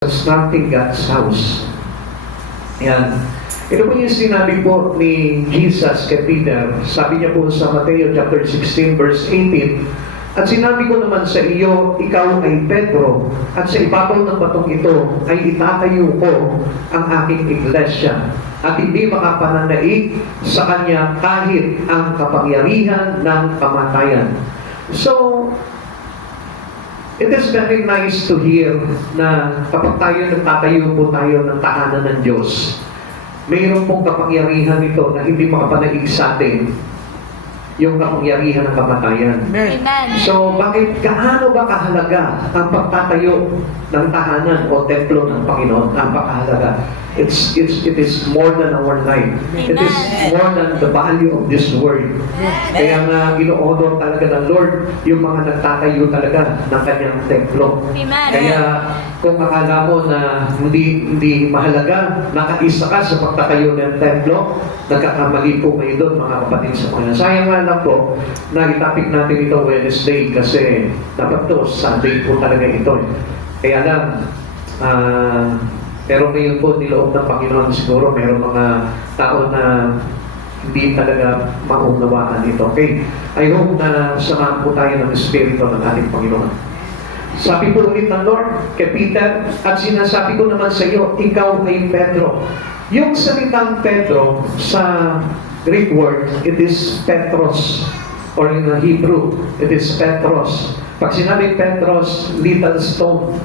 Constructing God's house. Yan. Ito po yung sinabi po ni Jesus kay Peter. Sabi niya po sa Mateo chapter 16 verse 18, "At sinabi ko naman sa iyo, ikaw ay Pedro, at sa ibabaw ng batong ito ay itatayo ko ang aking iglesia, at hindi makapananaig sa kanya kahit ang kapangyarihan ng kamatayan." So, it is very nice to hear na kapag tayo nagtatayo po tayo ng tahanan ng Diyos, mayroon pong kapangyarihan ito na hindi makapanaig sa atin, yung kapangyarihan ng kamatayan. Amen. So, bakit gaano ba kahalaga ang pagtatayo ng tahanan o templo ng Panginoon? Napakahalaga. It is more than our life. It is more than the value of this world. Kaya nga ino-honor talaga ng Lord yung mga nagtatayo talaga ng kanyang templo. Amen. Kaya kung akala mo na hindi mahalaga, nakaisa ka sa pagtatayo ng templo, nagkakamali po kayo doon, mga kapatid sa Panginoon. Sayang nga lang po na itapik natin ito Wednesday kasi dapat to Sunday po talaga ito. Kaya lang, pero ngayon po niloob ng Panginoon siguro mayroong mga tao na hindi talaga maunawaan ito. Okay? I hope na samahan po tayo ng Espiritu ng ating Panginoon. Sabi po ulit ng Lord kay Peter, "At sinasabi ko naman sa iyo, ikaw ay Pedro." Yung salitang Pedro sa Greek word, it is Petros, or in the Hebrew, it is Petros. Pag sinabing Petros, little stone.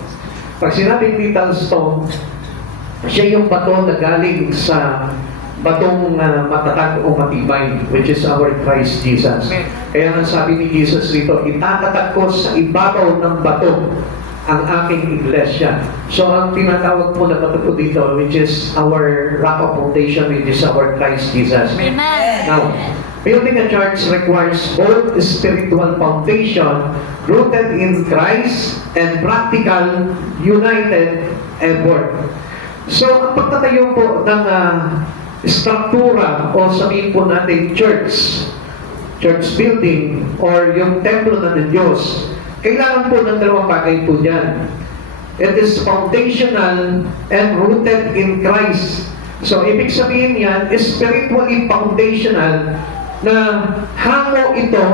Pag sinabing little stone, siya yung bato na galing sa batong matatag o matibay, which is our Christ Jesus. Kaya nga sabi ni Jesus dito, "Itatatag ko sa ibabaw ng bato ang aking iglesia." So ang tinatawag po na bato po dito, which is our rock of foundation, which is our Christ Jesus. Amen. Now, building a church requires both spiritual foundation rooted in Christ and practical, united effort. So, ang pagtatayo po ng struktura o sabihin po natin church building or yung templo ng Diyos, kailangan po ng dalawang bagay po dyan. It is foundational and rooted in Christ. So, ibig sabihin yan, spiritually foundational na hango ito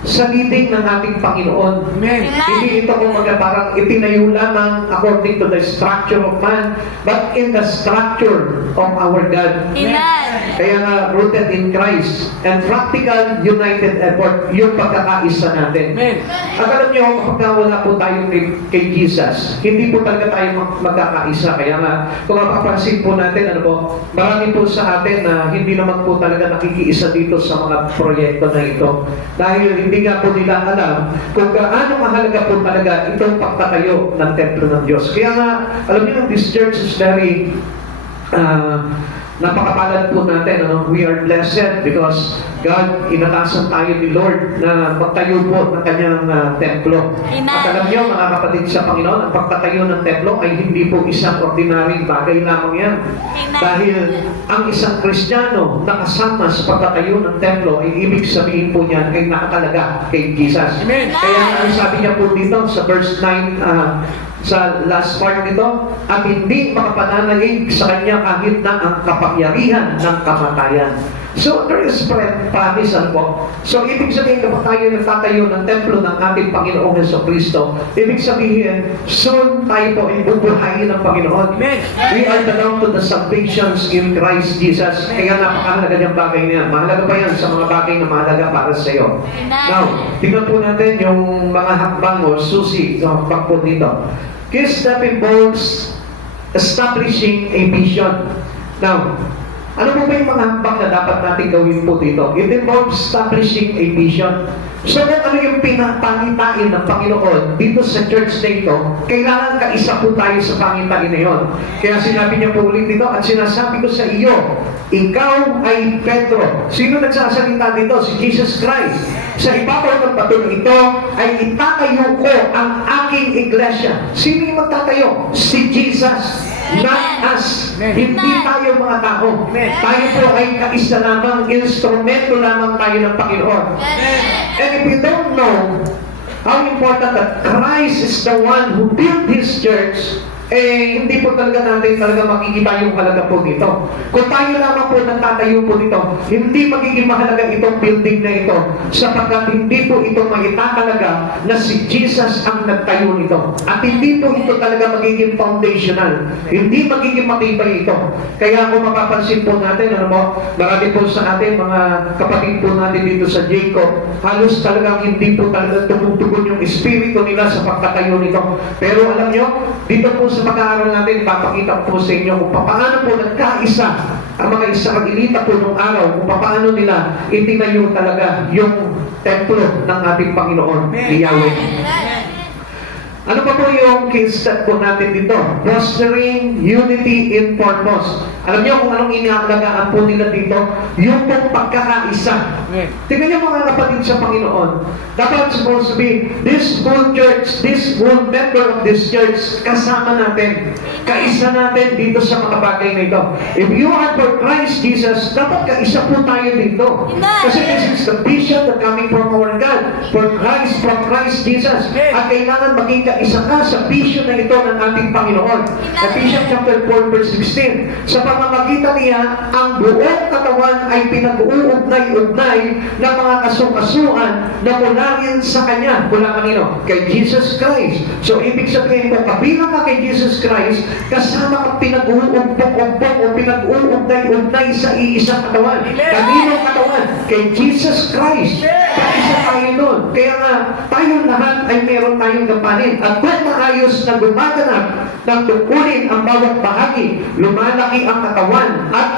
sa leading ng ating Panginoon. Amen. Hindi ito kumaga parang itinayo lamang according to the structure of man, but in the structure of our God. Amen. Kaya nga, rooted in Christ and practical, united effort, yung pagkakaisa natin. At alam niyo, kapag wala po tayo kay Jesus, hindi po talaga tayo magkakaisa. Kaya nga, kung mapapansin po natin, marami po sa atin na hindi naman po talaga nakikiisa dito sa mga proyekto na ito. Dahil hindi nga po nila alam kung gaano mahalaga po talaga itong pagtatayo ng templo ng Diyos. Kaya nga, alam niyo, this church is very napakapalad po natin. We are blessed because God, inatasan tayo ni Lord na magtayo po ng kanyang templo. Amen. At alam niyo, mga kapatid sa Panginoon, ang pagtatayo ng templo ay hindi po isang ordinaryong bagay lamang yan. Amen. Dahil ang isang Kristiyano na kasama sa pagtatayo ng templo ay ibig sabihin po niyan ay nakatalaga kay Jesus. Amen. Kaya ang sabi niya po dito sa verse 9, sa last part nito, "At hindi makapananaig sa kanya kahit na ang kapangyarihan ng kamatayan." So, there is promise po. So, ibig sabihin kapag tayo nagtatayo ng templo ng ating Panginoong Jesucristo, ibig sabihin, soon tayo po ay bubuhayin ng Panginoon. Amen. We are bound to the salvations in Christ Jesus. Kaya napakahalaga niyang bagay na yan. Mahalaga pa yan sa mga bagay na mahalaga para sa iyo. Now, tingnan po natin yung mga hakbang o susi ng hakbang po dito. Key step involves establishing a vision. Now, ano po ba yung mga hakbang na dapat natin gawin po dito? It involves establishing a vision. So, kung ano yung pinapangitain ng Panginoon dito sa church na ito, kailangan kaisa po tayo sa pangitain na yun. Kaya sinabi niya po ulit dito, "At sinasabi ko sa iyo, ikaw ay Pedro." Sino nagsasalita dito? Si Jesus Christ. "Sa ibabaw ng bato ito ay itatayo ko ang aking iglesia." Sino yung magtatayo? Si Jesus. Not us. Hindi tayo mga tao. Tayo po ay kaisa lamang, instrumento lamang tayo ng Panginoon. And if you don't know how important that Christ is the one who built His church, hindi po talaga natin makikita yung halaga po nito. Kung tayo lamang po nagtatayo po nito, hindi magiging mahalaga itong building na ito sapagkat hindi po ito maitatalaga na si Jesus ang nagtayo nito. At hindi po ito talaga magiging foundational. Hindi magiging matibay ito. Kaya kung mapapansin po natin, marami po sa atin, mga kapatid po natin dito sa Jacob, halos talagang hindi po talaga tumutugon yung espiritu nila sa pagtatayo nito. Pero alam nyo, dito po sa pag-aaral natin, papakita po sa inyo kung paano po nagkaisa ang mga Israelita po nung araw, kung paano nila itinayo talaga yung templo ng ating Panginoon, ni Yahweh. Ano pa po yung case step po natin dito? Fostering unity in purpose. Alam niyo kung anong iniaalagaan po nila dito? Yung pong pagkakaisa. Tingnan niyo mga kapatid sa Panginoon. Dapat supposed to be, this whole church, this whole member of this church, kasama natin. Kaisa natin dito sa mga bagay na ito. If you are for Christ Jesus, dapat kaisa po tayo dito. Kasi this is the vision that coming from our God. For Christ, from Christ Jesus. At kailangan maging kaisa ka sa vision na ito ng ating Panginoon. Ephesians chapter 4 verse 16. Sa pamamagitan niya, ang buong katawan ay pinag-uugnay-ugnay ng mga kasukasuan na mula rin sa Kanya. Mula kanino? Kay Jesus Christ. So, ibig sabihin mo, kabilang ka kay Jesus Christ, kasama kang pinag-uugnay-ugnay o pinag-uugnay-ugnay sa iisang katawan. Kanino katawan? Kay Jesus Christ. Kaisa tayo nun. Kaya nga, tayo lahat ay meron tayong gampanin. At kung maayos na gumaganap ng tungkulin ang bawat bahagi, lumalaki ang katawan at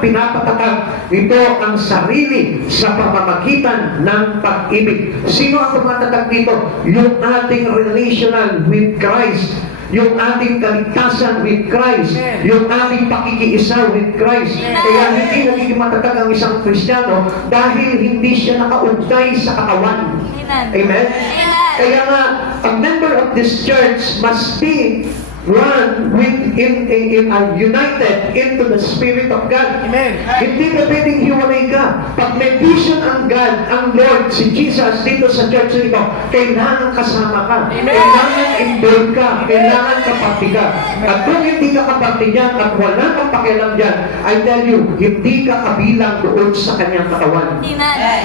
pinapatatag nito ang sarili sa pamamagitan ng pag-ibig. Sino ang tumatatag dito? Yung ating relational with Christ. Yung ating kaligtasan with Christ, yung ating pakikiisa with Christ. Kaya hindi nagiging matatag ang isang Kristiyano dahil hindi siya nakaugnay sa katawan. Amen? Kaya nga, a member of this church must be one united into the Spirit of God. Amen. Hindi ka pwedeng hiwalay ka. Pag may vision ang God, ang Lord, si Jesus dito sa church nito, kailangan kasama ka. Amen. Kailangan involved ka. Kailangan kapati ka. At kung hindi ka kapati niyan at wala kang pakialam dyan, I tell you, hindi ka kabilang doon sa kanyang katawan.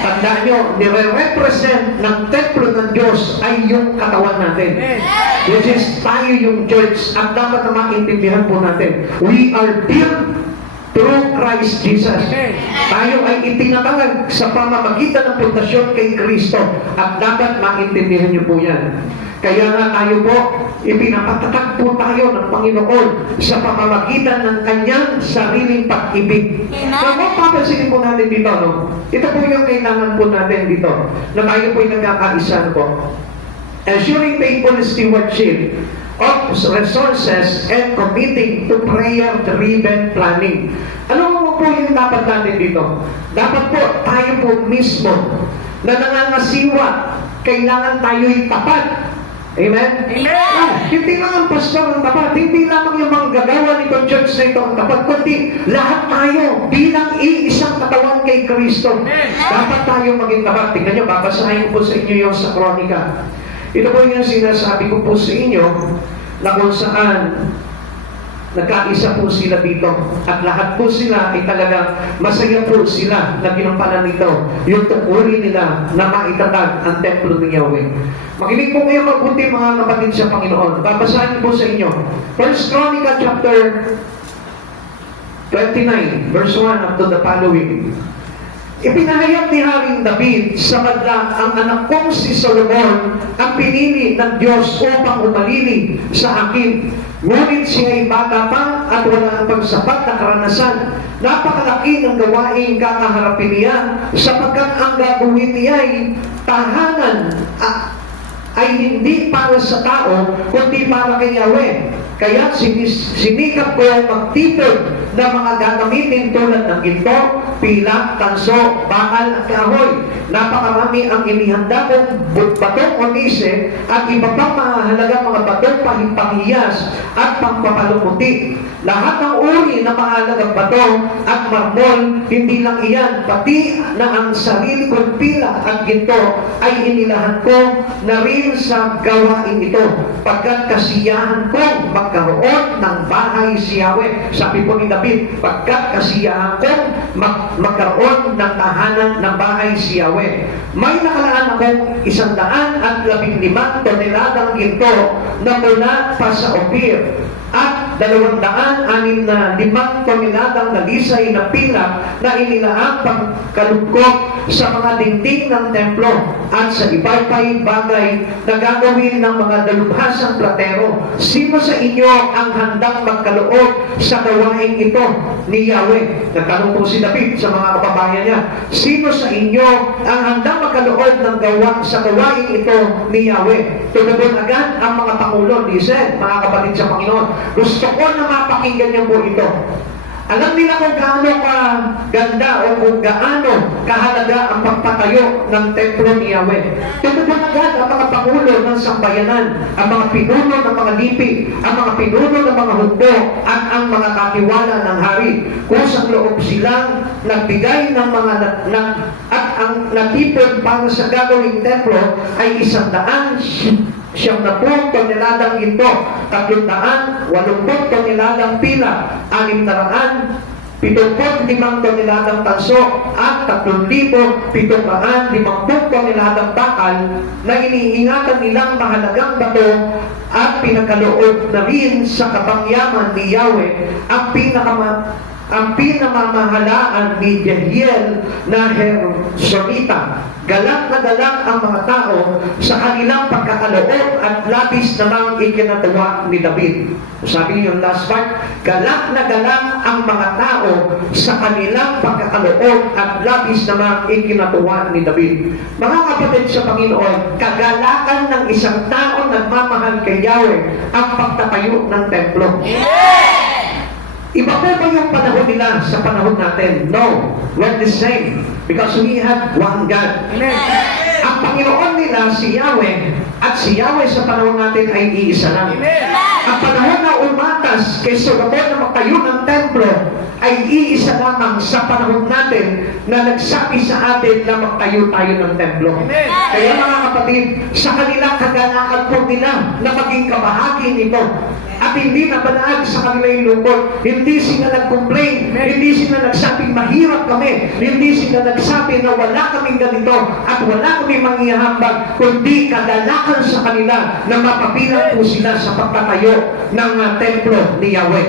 Tandaan nyo, nire-represent ng templo ng Diyos ay yung katawan natin. Which is tayo yung church. At dapat na maintindihan po natin, we are built through Christ Jesus. Tayo ay itinatawag sa pamamagitan ng pundasyon kay Kristo. At dapat maintindihan niyo po yan. Kaya nga tayo po, ipinapatatag po tayo ng Panginoon sa pamamagitan ng kanyang sariling pag-ibig. Kung papansinin po natin dito, ito po yung kailangan po natin dito, na tayo po yung nagkakaisa po. Ensuring faithful stewardship of resources and committing to prayer-driven planning. Ano po yung dapat natin dito? Dapat po tayo po mismo na nangangasiwa, kailangan tayo'y tapat. Amen? Amen! Hindi lang ang pastor ang tapat, hindi lamang yung manggagawa nitong church na ito ang tapat, kundi lahat tayo bilang iisang katawan kay Kristo. Dapat tayo maging tapat. Tingnan nyo, babasahin ko po sa inyo yung sa Kronika. Ito po yung sinasabi ko po sa inyo na kung saan nagkaisa po sila dito at lahat po sila ay talagang masaya po sila na ginampanan nito yung tungkulin nila na maitatag ang templo ng Yahweh. Makinig po kayo mabuti mga kapatid sa Panginoon. Babasahin po sa inyo 1 Chronicle chapter 29 verse 1 up to the following. Ipinahayag ni Haring David sa madla ang anak kong si Solomon ang pinili ng Diyos upang umalili sa akin. Ngunit siya ay bata pa at wala pang sapat na karanasan. Napakalaki ng gawain kakaharapin niya sapagkat ang gagawin niya ay tahanan ay hindi para sa tao kundi para kay Yahweh. Kaya sinikap ko ang magtipid na mga gagamitin tulad ng ginto, pila, tanso, bakal at kahoy. Napakarami ang inihanda kong batong onise at iba pang mahalagang mga batong pahiyas at pangpapalumuti. Lahat ng uri na mahalagang bato at marmol, hindi lang iyan, pati na ang sarili kong pila at ginto ay inilahan ko na rin sa gawain ito, pagkat kasiyahan kong magkaroon ng bahay si Yahweh. Sabi po ni David, pagkat kasiyahan kong magkaroon ng tahanan ng bahay si Yahweh. May nakalaan akong 115 toneladang ginto na mula pa sa Ophir at 265 toneladang nalisay na pila na inilaang pangkalugkot sa mga dingding ng templo at sa iba-ibang bagay na gagawin ng mga dalubhasang platero. Sino sa inyo ang handang magkaloob sa gawain ito ni Yahweh? Nagtanong po si David sa mga kababayan niya, sino sa inyo ang handang magkaloob ng sa gawain ito ni Yahweh? Tumagon agad ang mga pangulo. Listen, mga kapatid sa Panginoon, gusto ko na mapakinggan niyo po ito. Alam nila kung gaano kaganda o kung gaano kahalaga ang pagpatayo ng templo ni Yahweh. Tumagon agad ang mga pangulo ng sambayanan, ang mga pinuno ng mga lipi, ang mga pinuno ng mga hukbo, at ang mga katiwala ng hari. Kusang loob silang nagbigay ng mga at ang natipon para sa gagawing templo ay 100 toneladang ginto, 380 toneladang pila, 675 toneladang tanso, at 3,750 toneladang bakal na iniingatan nilang mahalagang bato at pinagkaloob na rin sa kabangyaman ni Yahweh ang pinamamahalaan ni Jehiel na Hersonita. Galak na galak ang mga tao sa kanilang pagkakaloob at labis namang ikinatuwa ni David. Sabi niyo yung last part, galak na galak ang mga tao sa kanilang pagkakaloob at labis namang ikinatuwa ni David. Mga kapatid sa Panginoon, kagalakan ng isang tao nagmamahal kay Yahweh ang pagtatayo ng templo. Iba po ba yung panahon nila sa panahon natin? No. We're the same. Because we have one God. Amen. Ang Panginoon nila, si Yahweh, at si Yahweh sa panahon natin ay iisa lang. Amen. Ang panahon na umatas kay Solomon na magtayo ng templo ay iisa lamang sa panahon natin na nagsabi sa atin na magtayo tayo ng templo. Amen. Kaya mga kapatid, sa kanilang kaganakan po nila na maging kabahagi nito, at hindi na banaag sa kanila yung lungkot. Hindi sila nag-complain. Hindi sila nagsabing mahirap kami. Hindi sila nagsabi na wala kaming ganito at wala kaming manghihambag, kundi kadalakan sa kanila na mapabilang po sila sa pagtatayo ng templo ni Yahweh.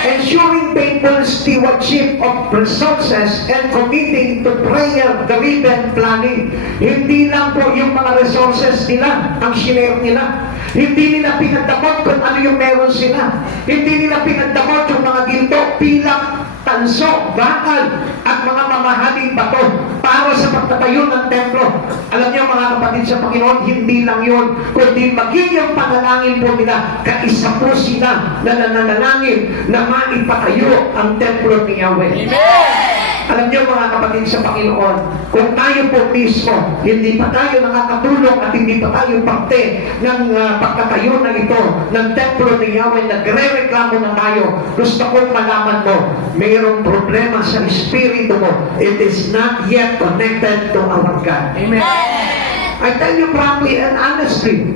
Ensuring faithful stewardship of resources and committing to prayer-driven planning. Hindi lang po yung mga resources nila ang share nila. Hindi nila pinagdamot kung ano yung meron sila. Hindi nila pinagdamot yung mga ginto, pilak, tanso, bakal, at mga mamahaling bato para sa pagtatayo ng templo. Alam niyo mga kapatid sa Panginoon, hindi lang yun, kundi magiging panalangin po nila. Kaisa po sila na nananalangin na maipatayo ang templo ni Yahweh. Alam niyo mga kapatid sa Panginoon, kung tayo po mismo, hindi pa tayo nakakatulong at hindi pa tayo parte ng pagtatayo na ito, ng templo ni Yahweh, nagre-reklamo na tayo, gusto kong malaman mo, mayroong problema sa espiritu mo. It is not yet connected to our God. Amen. I tell you frankly and honestly,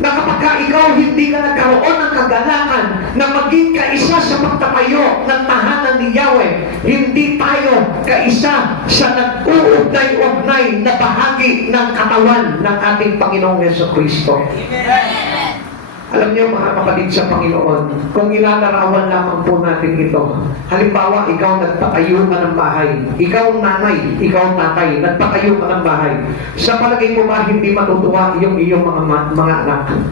na kapag ikaw hindi ka nagkaroon ng kagalakan na maging kaisa sa pagtatayo ng tahanan ni Yahweh, hindi tayo kaisa sa nag-uugnay-ugnay na bahagi ng katawan ng ating Panginoong Jesucristo. Alam niyo mga kapatid sa Panginoon, kung ilalarawan lamang po natin ito, halimbawa ikaw nagpatayo ka ng bahay, ikaw nanay, ikaw tatay, nagpatayo ka ng bahay, sa palagay mo ba hindi matutuwa yung iyong mga anak?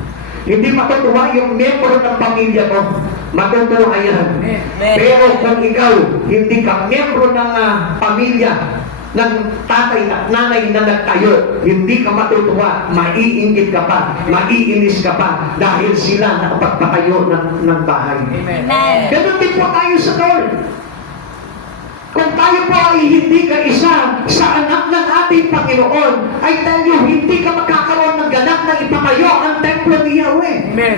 Hindi matutuwa yung membro ng pamilya mo? Matutuwa yan. Pero kung ikaw hindi ka membro ng pamilya, ng tatay at nanay na nagtayo, hindi ka matutuwa, maiinggit ka pa, maiinis ka pa dahil sila nakapagpatayo ng bahay. Amen. Ganun din po tayo sa Lord. Kung tayo po ay hindi kaisa sa anak ng ating Panginoon, I tell you, hindi ka magkakaroon ng ganap na ipatayo ang templo ni Yahweh. Amen.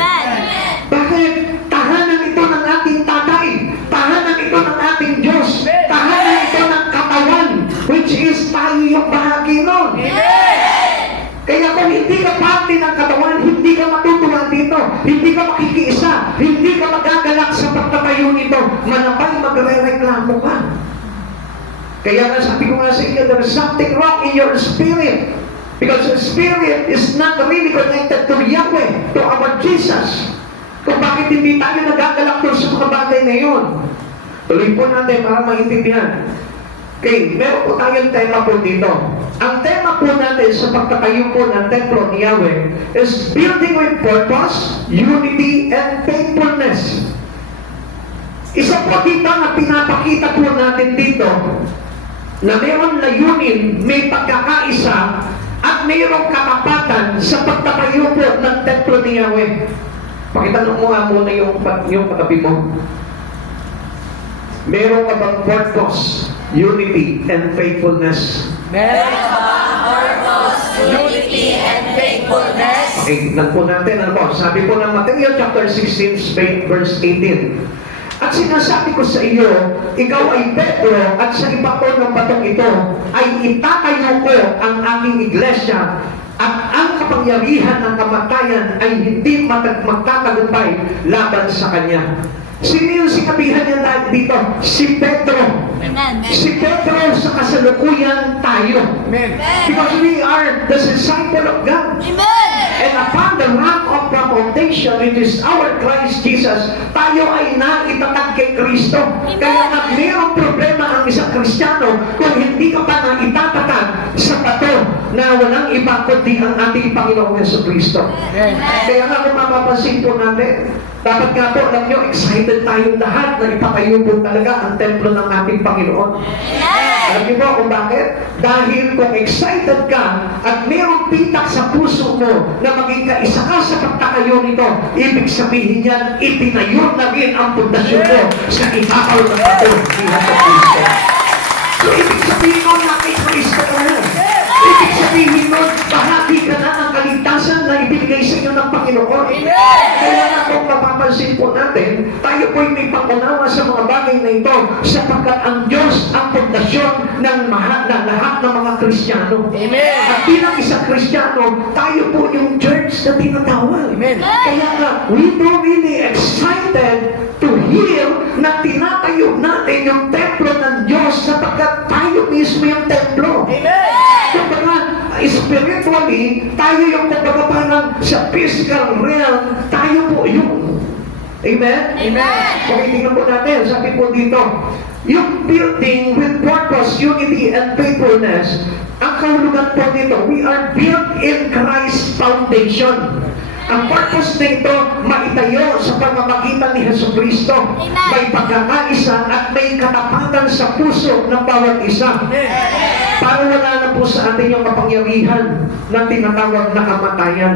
Bakit? Tahanan ito ng ating tatay. Tahanan ito ng ating Diyos. Tahanan ito ng katawan, which is tayo yung bahagi nun. Kaya kung hindi ka parte ng katawan, hindi ka matutuwa dito, hindi ka makikiisa, hindi ka magagalak sa pagtatayo nito, manapay magre-reklamo ka. Kaya nga sabi ko nga sa inyo, there is something wrong in your spirit. Because your spirit is not really connected to Yahweh, to our Jesus. Kung bakit hindi tayo nagagalak doon sa mga bagay na yun. Tuloy po natin para maintindihan. Okay, meron po tayong tema po dito. Ang tema po natin sa pagtatayo po ng templo ni Yahweh is building with purpose, unity, and faithfulness. Isa po dito na pinapakita po natin dito na mayroong layunin, may pagkakaisa, at mayroong katapatan sa pagtatayo po ng templo ni Yahweh. Pakitanong mo nga muna yung katabi mo. Meron ka bang purpose, unity, and faithfulness? Meron ka bang purpose, unity, and faithfulness? Okay, tignan po natin. Ano po? Sabi po ng Matthew chapter 16, verse 18. At sinasabi ko sa iyo, ikaw ay Pedro, at sa ibabaw ng batong ito ay itatayo ko ang aking iglesia, at ang kapangyarihan ng kamatayan ay hindi magtatagumpay laban sa kanya. Sino yung sinabihan niya dito? Si Pedro. Amen. Si Pedro sa kasalukuyan tayo. Amen. Because we are the disciple of God. Amen. And upon the rock of the foundation, which is our Christ Jesus, tayo ay naitatag kay Kristo. Kaya nga mayroong problema ang isang Kristiyano kung hindi ka pa naitatag sa bato na walang iba kundi ang ating Panginoong Jesucristo. Amen. Kaya nga kung mapapansin po natin, dapat nga po, alam nyo, excited tayong lahat na ipatayo po talaga ang templo ng ating Panginoon. Alam niyo po kung bakit? Dahil kung excited ka at mayroong pitak sa puso mo na maging kaisa ka sa pagtatayo nito, ibig sabihin yan, itinayo na rin ang pundasyon mo sa ibabaw ng bato ni Jesucristo. So, ibig sabihin mo na kay Kristo ka na. Ibig sabihin mo, bahagi ka na ng kaligtasan na ibigay sa inyo ng Panginoon. Kaya na kung mapapansin po natin, tayo po'y may pangunawa sa mga bagay na ito sapagkat ang Diyos ang pundasyon ng lahat ng mga Kristiyano. Amen. At bilang isang Kristiyano, tayo po yung church na tinatawag. Amen. Kaya nga, we do really excited to hear na tinatayo natin yung templo ng Diyos sapagkat tayo mismo yung templo. Kumbaga, spiritually, tayo yung kumbaga parang sa physical realm, tayo po yung. Amen? Amen. Okay, tingnan po natin. Sabi po dito, yung building with purpose, unity, and faithfulness, ang kahulugan po dito, we are built in Christ's foundation. Ang purpose na ito, maitayo sa pamamagitan ni Jesucristo. May pagkakaisa at may katapatan sa puso ng bawat isa. Para wala na po sa atin yung kapangyarihan na tinatawag na kamatayan.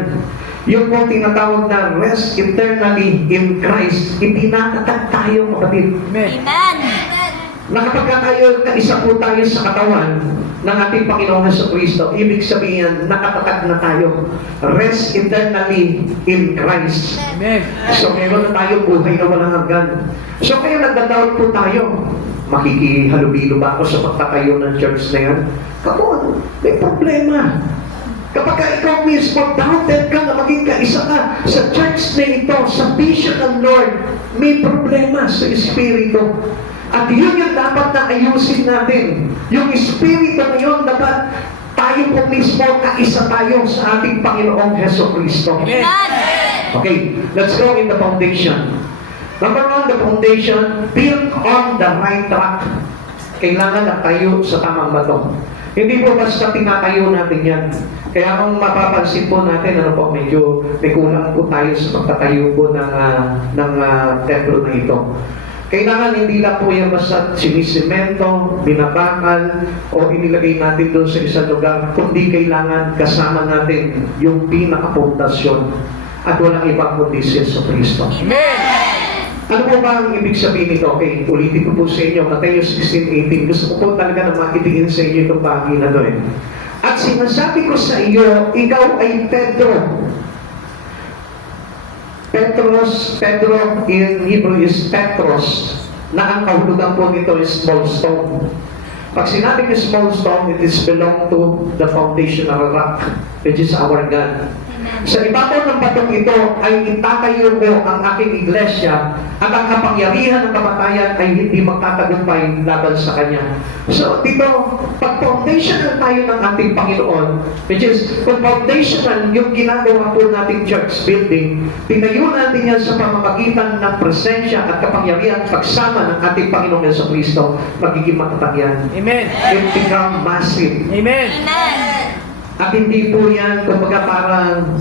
Yung po tinatawag na rest eternally in Christ. Ipinatatag tayo, kapatid. Amen. Na kapag tayo kaisa po tayo sa katawan ng ating Panginoong Jesucristo, ibig sabihin, nakatatag na tayo. Rest eternally in Christ. Amen. So, meron na tayo buhay na walang hanggan. So, kaya nagdadoubt po tayo. Makikihalubilo ba ako sa pagtatayo ng church na yan? Come on, may problema. Kapag ikaw mismo doubted ka na maging kaisa ka sa church na ito, sa vision ng Lord, may problema sa Espiritu. At yun yung dapat na ayusin natin. Yung Espiritu na yun, dapat tayo po mismo kaisa tayo sa ating Panginoong Jesucristo. Okay, let's go in the foundation. Number one, the foundation, built on the right track. Kailangan na tayo sa tamang bato. Hindi po basta tinatayo natin yan. Kaya kung mapapansin po natin, ano po, medyo may kulang po tayo sa pagtatayo po ng templo na ito. Kailangan hindi lang po yan basta sinisemento, binabakal, o inilagay natin doon sa isang lugar, kundi kailangan kasama natin yung pinakapundasyon at walang ibang kundi si Jesucristo. Amen. Ano po ba ang ibig sabihin nito? Okay, ulitin ko po sa inyo, Mateo 16:18. Gusto ko po talaga na makitingin sa inyo itong bagay na to eh. At sinasabi ko sa iyo, ikaw ay Pedro. Pedro in Hebrew is Petros, na ang kahulugan po nito is small stone. Pag sinabi ko small stone, it is belong to the foundational rock, which is our God. Sa ibabaw ng batong ito ay itatayo ko ang aking iglesia at ang kapangyarihan ng kamatayan ay hindi magtatagumpay laban sa kanya. So dito, pag foundational tayo ng ating Panginoon, which is, kung foundational yung ginagawa po nating church building, tinayo natin yan sa pamamagitan ng presensya at kapangyarihan at pagsama ng ating Panginoong Jesucristo, magiging matatag yan. Amen. It become massive. Amen. At hindi po yan, kumbaga parang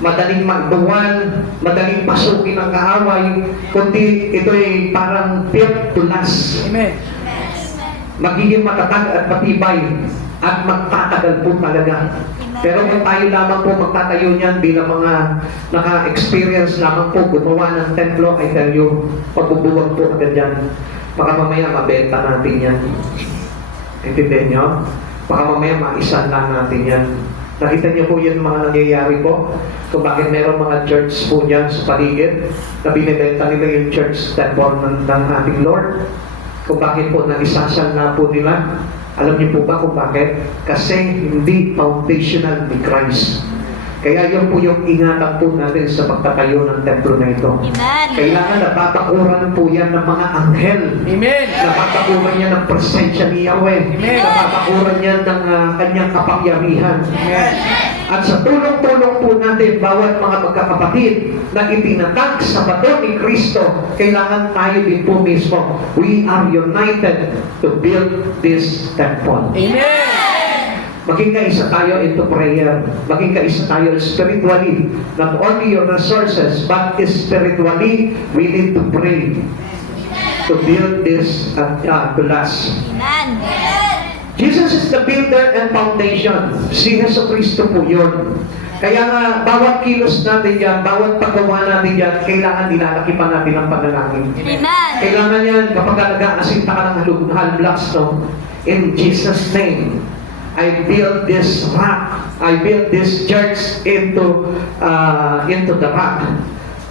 madaling magduwan, madaling pasukin ang kaaway, kundi ito ay parang built to last. Amen. Magiging matatag at matibay at magtatagal po talaga. Pero kung tayo lamang po magtatayo niyan bilang mga naka-experience lamang po gumawa ng templo, I tell you, pagbubuwag po agad yan. Baka mamaya mabenta natin yan. Intindihan nyo? Baka mamaya maisan lang natin yan. Nakita niyo po yung mga nangyayari po? Kung bakit meron mga church po dyan sa paligid na binibenta nila yung church temple ng ating Lord? Kung bakit po nag-isasal na po nila? Alam niyo po ba kung bakit? Kasi hindi foundational ni Christ. Kaya yun po yung ingatan po natin sa pagtatayo ng templo na ito. Amen. Kailangan napatakuran po yan ng mga anghel. Amen. Napatakuran niya ng presensya ni Yahweh. Amen. Napatakuran niya ng kanyang kapangyarihan. Amen. At sa tulong-tulong po natin, bawat mga magkakapatid na itinatag sa bato ni Kristo, kailangan tayo din po mismo. We are united to build this temple. Amen. Maging kaisa tayo into prayer. Maging kaisa tayo spiritually. Not only your resources, but spiritually, we need to pray to build this to last. Amen. Jesus is the builder and foundation. Si Jesu Cristo po yun. Kaya nga, bawat kilos natin yan, bawat paggawa natin yan, kailangan nilalaki pa natin ang panalangin. Amen. Kailangan yan, kapag nag-aasinta ka ng halblocks, no? In Jesus' name, I build this rock. I build this church into the rock.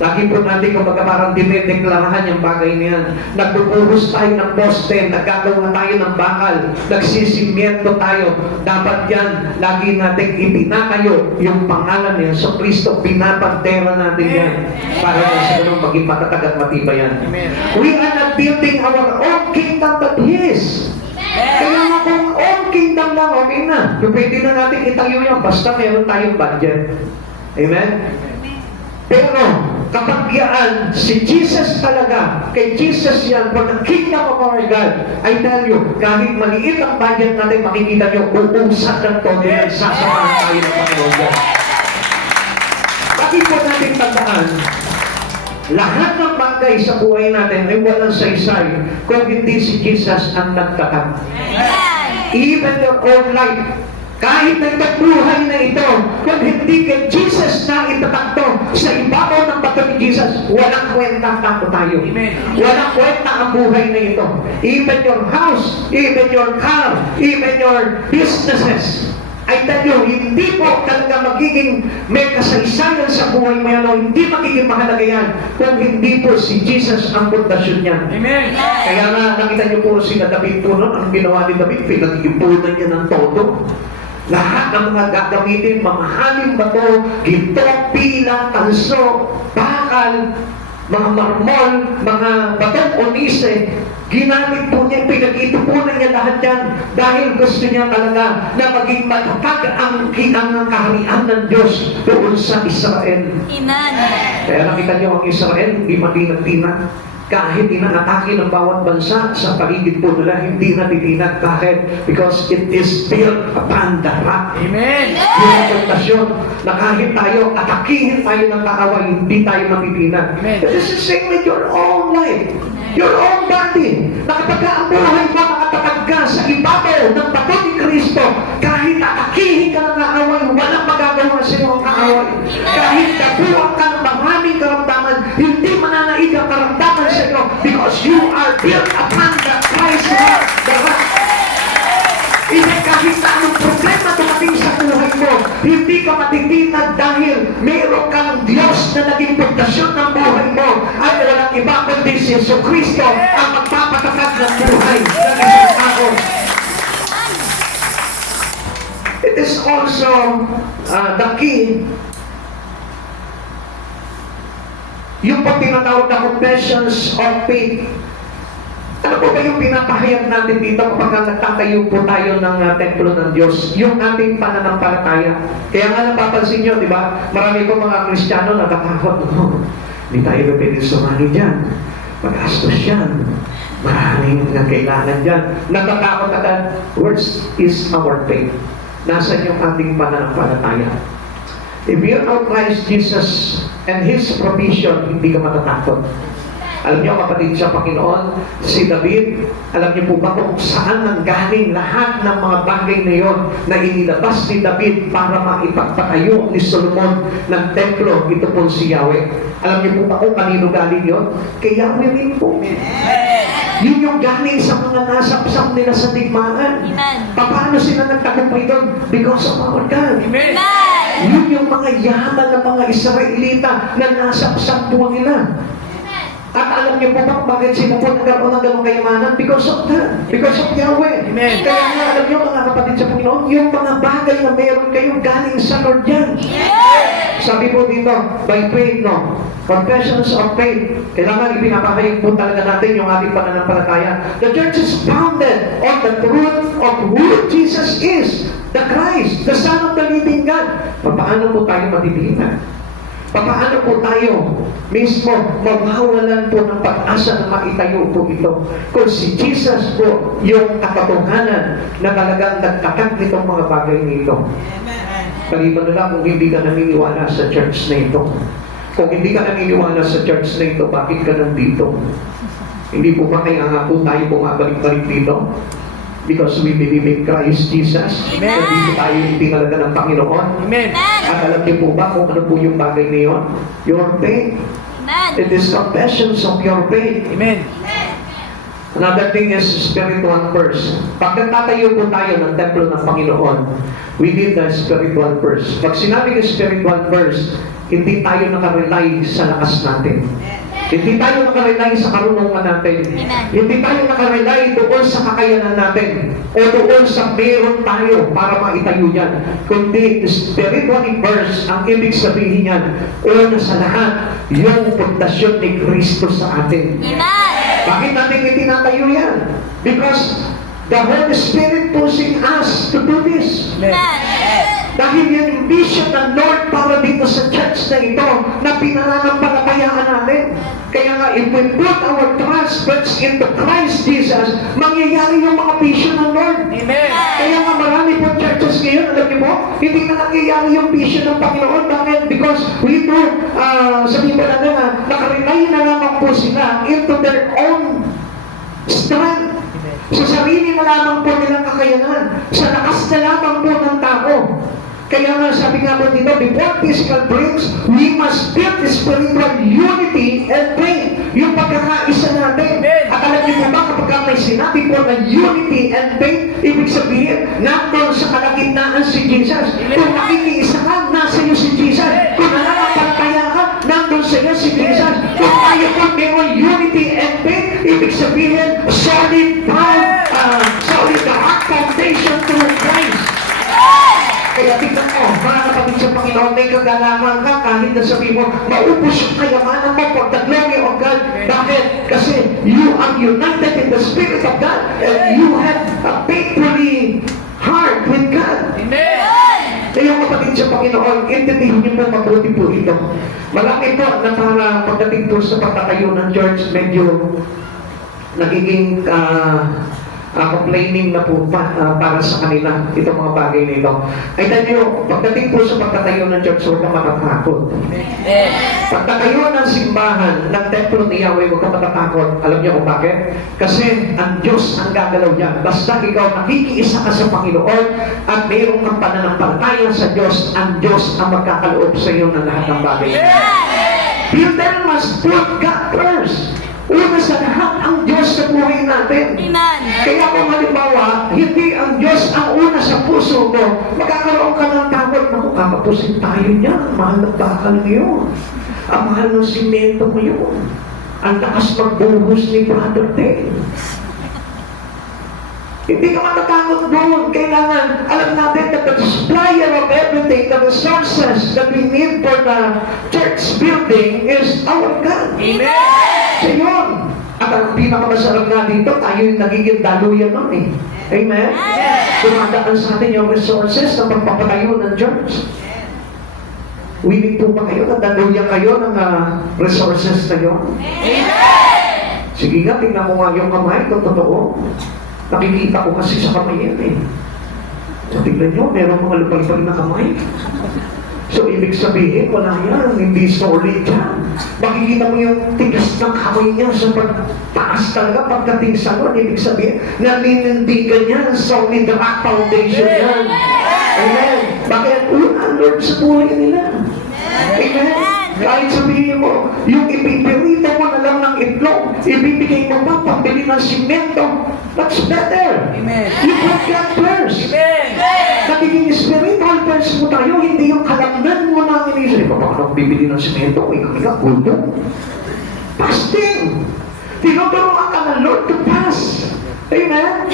Lagi po natin kapag parang dinideklarahan yung bagay na yan. Nagbubuhos tayo ng poste, naggagawa tayo ng bakal, nagsisimiento tayo. Dapat yan, lagi natin itinatayo yung pangalan ni Yesu Cristo, pinapantera natin yan. Para sa ganun maging matatag at matibay yan. Amen. We are not building our own kingdom but His. Kaya nga kung own kingdom lang, okay na. Yung pwede na natin itayo yan, basta meron tayong budget. Amen? Pero, kapag yan, si Jesus talaga, kay Jesus yan, for the kingdom of our God, I tell you, kahit maliit ang budget natin, makikita nyo, uusap ng todo yan, sasamahan tayo ng Panginoon yan. Bakit po natin tandaan, lahat ng bagay sa buhay natin ay walang saysay kung hindi si Jesus ang nagtatag. Even your own life, kahit na itong buhay na ito, kung hindi kay Jesus na itatagto sa ibabaw ng bato ni Jesus, walang kwenta tanto tayo. Amen. Walang kwenta ang buhay na ito. Even your house, even your car, even your businesses, I tell you, hindi po talaga magiging may kasaysayan sa buhay mo yan o hindi magiging mahalaga yan kung hindi po si Jesus ang pundasyon niya. Amen. Kaya nga, nakita niyo po si David po noon, ang ginawa ni David, pinag-ipunan niya ng todo. Lahat ng mga gagamitin, mamahaling bato, ginto, pila, tanso, bakal, mga marmol, mga batong onise, ginamit po niya, pinag-itupunan niya lahat yan dahil gusto niya talaga na maging matatag ang kaharian ng Diyos doon sa Israel. Amen. Kaya nakita niyo ang Israel, hindi matinag-tinag. Kahit inaatake ng bawat bansa sa paligid po nila, hindi natitinag. Bakit? Because it is built upon the rock. Amen. Yung pundasyon na kahit tayo, atakihin tayo ng kaaway, hindi tayo matitinag. Amen. It is the same with your own life. Your own body. Nakapag ang buhay mo, nakatatag ka sa ibabaw ng bato ni Kristo, kahit atakihin ka ng kaaway, walang magagawa sa iyo ang kaaway. Kahit nabuwag ka ng maraming karamdaman, hindi mananaig ang karamdaman kundi si Yesu Kristo ang magpapatatag ng buhay ng isang tao. It is also the key. Yung pag tinatawag na confessions of faith. Ano po ba yung pinapahayag natin dito kapag nagtatayo po tayo ng templo ng Diyos? Yung ating pananampalataya. Kaya nga napapansin nyo, di ba? Marami po mga Kristiyano natatakot. Hindi tayo na pwede sumali dyan. Magastos yan. Maraming kailangan dyan. Natatakot agad. Words is our faith. Nasaan yung ating pananampalataya? If you know Christ Jesus and His provision, hindi ka matatakot. Alam niyo kapatid sa Panginoon, si David, alam niyo po ba kung saan nanggaling lahat ng mga bagay na yon na inilabas ni David para maipagpatayo ni Solomon ng templo? Ito po si Yahweh. Alam niyo po ba kung kanino galing yon? Kay Yahweh din po. Yun yung galing sa mga nasapsap nila sa digmaan. Paano sila nagtagumpay doon? Because of our God. Amen. Yun yung mga yaman ng mga Israelita na nasapsap po nila. At alam niyo po ba bakit sila po nagkaroon ng ganong kayamanan? Because of that. Because of Yahweh. Amen. Kaya nga alam niyo mga kapatid sa Panginoon, yung mga bagay na meron kayo galing sa Lord yan. Sabi po dito, by faith, no? Confessions of faith. Kailangan ipinapahayag po talaga natin yung ating pananampalataya. The church is founded on the truth of who Jesus is. The Christ, the Son of the living God. Paano po tayo matitigilan? Paano po tayo mismo mawawalan po ng pag-asa na maitayo po ito? Kung si Jesus po yung katotohanan na talagang nagtakat nitong mga bagay nito. Kaliban na lang kung hindi ka naniniwala sa church na ito. Kung hindi ka naniniwala sa church na ito, bakit ka nandito? Hindi po ba kaya nga po tayo bumabalik-balik dito? Because we believe in Christ Jesus. Amen. Nandito tayo yung tinalaga ng Panginoon. Amen. At alam niyo po ba kung ano po yung bagay na yun? Your faith. It is confessions of your faith. Amen. Another thing is spiritual first. Pag nagtatayo po tayo ng templo ng Panginoon, we need the spiritual first. Pag sinabi ng spiritual first, hindi tayo nakarely sa lakas natin. Hindi tayo nakarely sa karunungan natin. Hindi tayo nakarely doon sa kakayanan natin. O doon sa meron tayo para maitayo yan. Kundi spiritually first, ang ibig sabihin yan, una sa lahat, yung pundasyon ni Kristo sa atin. Bakit natin itinatayo yan? Because the Holy Spirit pushing us to do this. Dahil yan yung vision ng Lord para dito sa church na ito na pinananampalatayaan natin. Kaya nga, if we put our trust first into Christ Jesus, mangyayari yung mga vision ng Lord. Amen. Kaya nga marami po churches ngayon, alam niyo po, hindi na nangyayari yung vision ng Panginoon. Bakit? Because we do, sabihin pa natin na, nakarelay na lamang po sila into their own strength. Sa sarili na lamang po nilang kakayanan. Sa lakas na lamang po ng tao. Kaya nga sabi nga po dito, before physical brings, we must build the spiritual unity and faith. Yung pagkakaisa natin. At alam niyo po ba kapag may sinabi po na unity and faith, ibig sabihin, nandun sa kalagitnaan si Jesus. Kung makikiisa ka, nasa iyo si Jesus. Kung nananampalataya ka, nandun sa iyo si Jesus. Kung tayo po mayroon unity and faith, ibig sabihin, solid the rock foundation to Christ. Kaya tignan mo, mga kapatid sa Panginoon, may kagalaman ka kahit na sabi mo, maubos yung kayamanan mo for the glory of God. Bakit? Kasi you are united in the Spirit of God and you have a faithfully heart with God. Amen. Kaya kapatid sa Panginoon, intindihin niyo po mabuti po ito. Malaki po na para pagdating po sa pagtatayo ng church, medyo nagiging complaining na po para sa kanila itong mga bagay na ito. Ay tayo, pagdating po sa pagtatayo ng church, huwag kang matatakot. Pagtatayo ng simbahan, ng templo ni Yahweh, huwag kang matatakot. Alam niyo kung bakit? Kasi ang Diyos ang gagalaw niya. Basta ikaw nakikiisa ka sa Panginoon at mayroong kang pananampalataya sa Diyos, ang Diyos ang magkakaloob sa iyo ng lahat ng bagay. Builder must put God first. Una sa lahat ang Diyos sa buhay natin. Kaya kung halimbawa, hindi ang Diyos ang una sa puso mo, magkakaroon ka ng takot na kung kakapusin tayo niya. Mahal ng bakal mo yun. Ang mahal ng simento mo yun. ang lakas magbuhos ni Brother Ted. Hindi ka matatakot doon. Kailangan, alam natin that the supplier of everything, the resources that we need for the church building is our God. Amen! Siya yun. At ang pinakamasarap nga dito, tayo yung nagiging daluyan nun eh. Amen? Dumadaan sa atin yung resources na pagpapatayo ng church. Willing po ba kayo na daluyan kayo ng resources na yun? Amen! Sige nga, tingnan mo nga yung kamay, kung totoo. Nakikita ko kasi sa kamay yan eh. So, tignan nyo, meron mga lupal-pal na kamay. So, ibig sabihin, wala yan. Hindi solid yan. Makikita mo yung tigas ng kamay niya sa pagtaas talaga. Pagdating sa Lord, ibig sabihin, naninindigan yan. Solid rock foundation yan. Amen. Bakit? Ang Lord sa buhay nila. Amen. Kahit sabihin mo, yung ipipirito mo na lang ng itlog, ibibigay mo pa pambili ng simento, that's better. Amen. You put God first. Amen! Nagiging spiritual first mo tayo, hindi yung kalamnan mo na inisip. Baka ako bibili ng simento, ikaw nga, kulto. Fasting. Tinuturoan ka ng Lord to fast. Amen?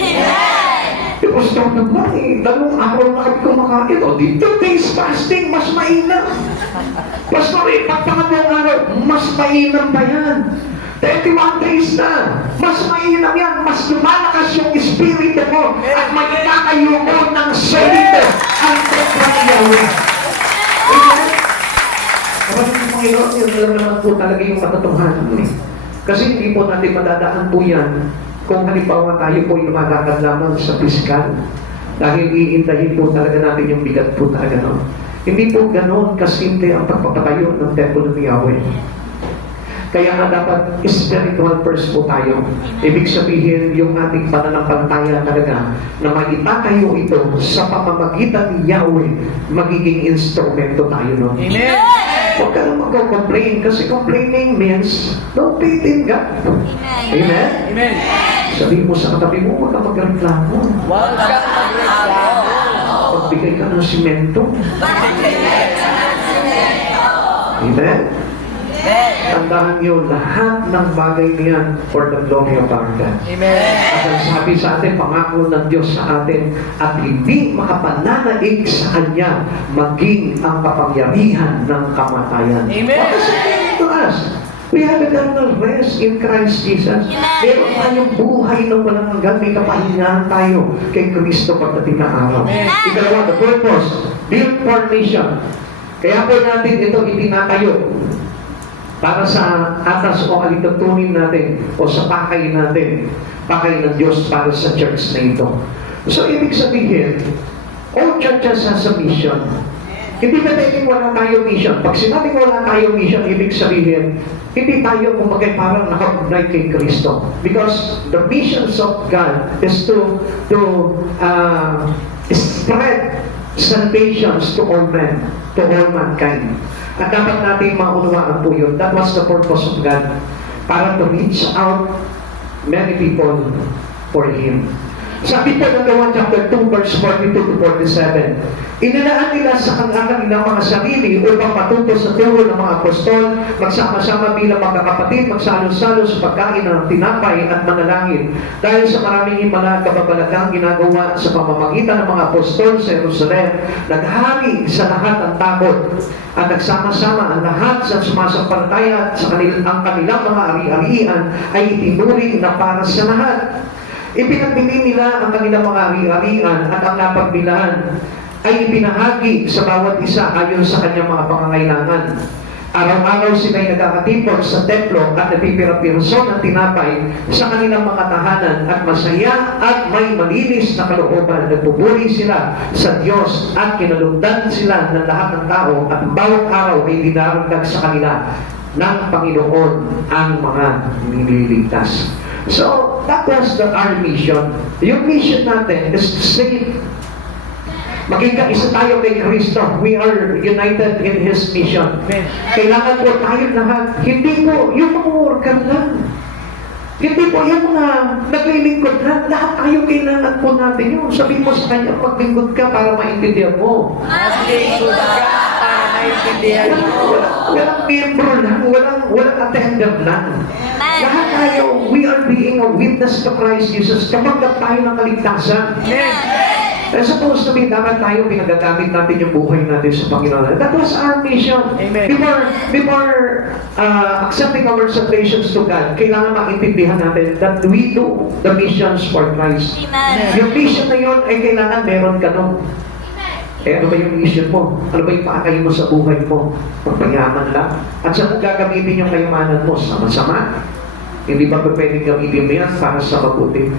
Tapos daw naman eh, 2 araw na kami kumakain. O di 2 days fasting, mas mainam. Pastor eh, pag pangatlong araw, mas mainam pa yan. 31 days na, mas mainam yan, mas lumalakas yung espiritu mo at magkakayo mo ng solid ang pagkakayawa. Amen? Kapag yung Panginoon, yun lang naman po talaga yung katotohanan eh. Kasi hindi po natin madadaan po yan kung halimbawa tayo po lumalakad lamang sa pisikal, dahil iintahin po talaga natin yung bigat po talaga, no? Hindi po ganoon kasimple ang pagpapatayo ng templo ng Yahweh. Kaya nga dapat spiritual first po tayo. Ibig sabihin, yung ating pananampalataya talaga na maitatayo ito sa pamamagitan ni Yahweh, magiging instrumento tayo, no? Amen! Huwag ka na mag-complain kasi complaining means no faith in God. Amen? Amen! Sabihin mo sa katabi mo, huwag ka magreklamo. Huwag kang magreklamo. Pagbigay ka ng simento. Amen? Tandaan niyo, lahat ng bagay niyan for the glory of our God. Amen! At ang sabi sa atin, pangako ng Diyos sa atin, at hindi makapananaig sa Kanya, maging ang kapangyarihan ng kamatayan. Amen. What does it mean to us? We have eternal rest in Christ Jesus. Meron tayong buhay na walang hanggan. May kapahingahan tayo kay Kristo pagdating ng araw. Amen. Ikalawa, the purpose, build for mission. Kaya po natin ito itinatayo para sa atas o alituntunin natin o sa pakay natin, pakay ng Diyos para sa church na ito. So, ibig sabihin, all churches has a mission. Hindi na pwedeng wala tayo mission. Pag sinabing wala tayo mission, ibig sabihin, hindi tayo kumagay parang nakaugnay kay Kristo. Because the missions of God is to spread salvations to all men, to all mankind. At dapat natin maunawaan po yun. That was the purpose of God. Para to reach out many people for Him. Sabi po ng Gawa chapter 2 verse 42 to 47, inilaan nila sa kanilang mga sarili upang matuto sa turo ng mga apostol, magsama-sama bilang magkakapatid, magsalo-salo sa pagkain ng tinapay at manalangin. Dahil sa maraming himala kababalagang ginagawa sa pamamagitan ng mga apostol sa Jerusalem, naghari sa lahat ang takot at nagsama-sama ang lahat sa sumasampalataya at ang kanilang mga ari-arian ay itinuring na para sa lahat. Ipinagbili nila ang kanilang mga ari-arian at ang napagbilahan ay ipinahagi sa bawat isa ayon sa kanyang mga pangangailangan. Araw-araw sila'y nagkakatipon sa templo at napipirapirso ng tinapay sa kanilang mga tahanan at masaya at may malinis na kalooban. Nagpupuri sila sa Diyos at kinalugdan sila ng lahat ng tao at bawat araw ay dinaragdag sa kanila ng Panginoon ang mga nililigtas. So, that was our mission. Yung mission natin is to save. Maging kaisa tayo kay Kristo. We are united in His mission. Kailangan po tayo lahat. Hindi po yung mga worker lang. Hindi po yung mga naglilingkod lang. Lahat tayo kailangan po natin yun. Sabihin mo sa kanya, maglingkod ka para maintindihan mo. Maglingkod ka para maintindihan mo. Walang membro lang, walang attender lang. Lahat tayo, we are being a witness to Christ Jesus. Tumanggap tayo ng kaligtasan. And supposed to be, dapat tayo pinagagamit natin yung buhay natin sa Panginoon. That was our mission. Amen. Before accepting our salvations to God, kailangan maintindihan natin that we do the missions for Christ. Yung mission na yun, ay kailangan meron ka nun. Eh, ano ba yung mission mo? Ano ba yung pakay mo sa buhay mo? Magpayaman lang? At saan mo gagamitin yung kayamanan mo? Sama-sama? Hindi ba pwedeng gamitin mo yan para sa mabuti?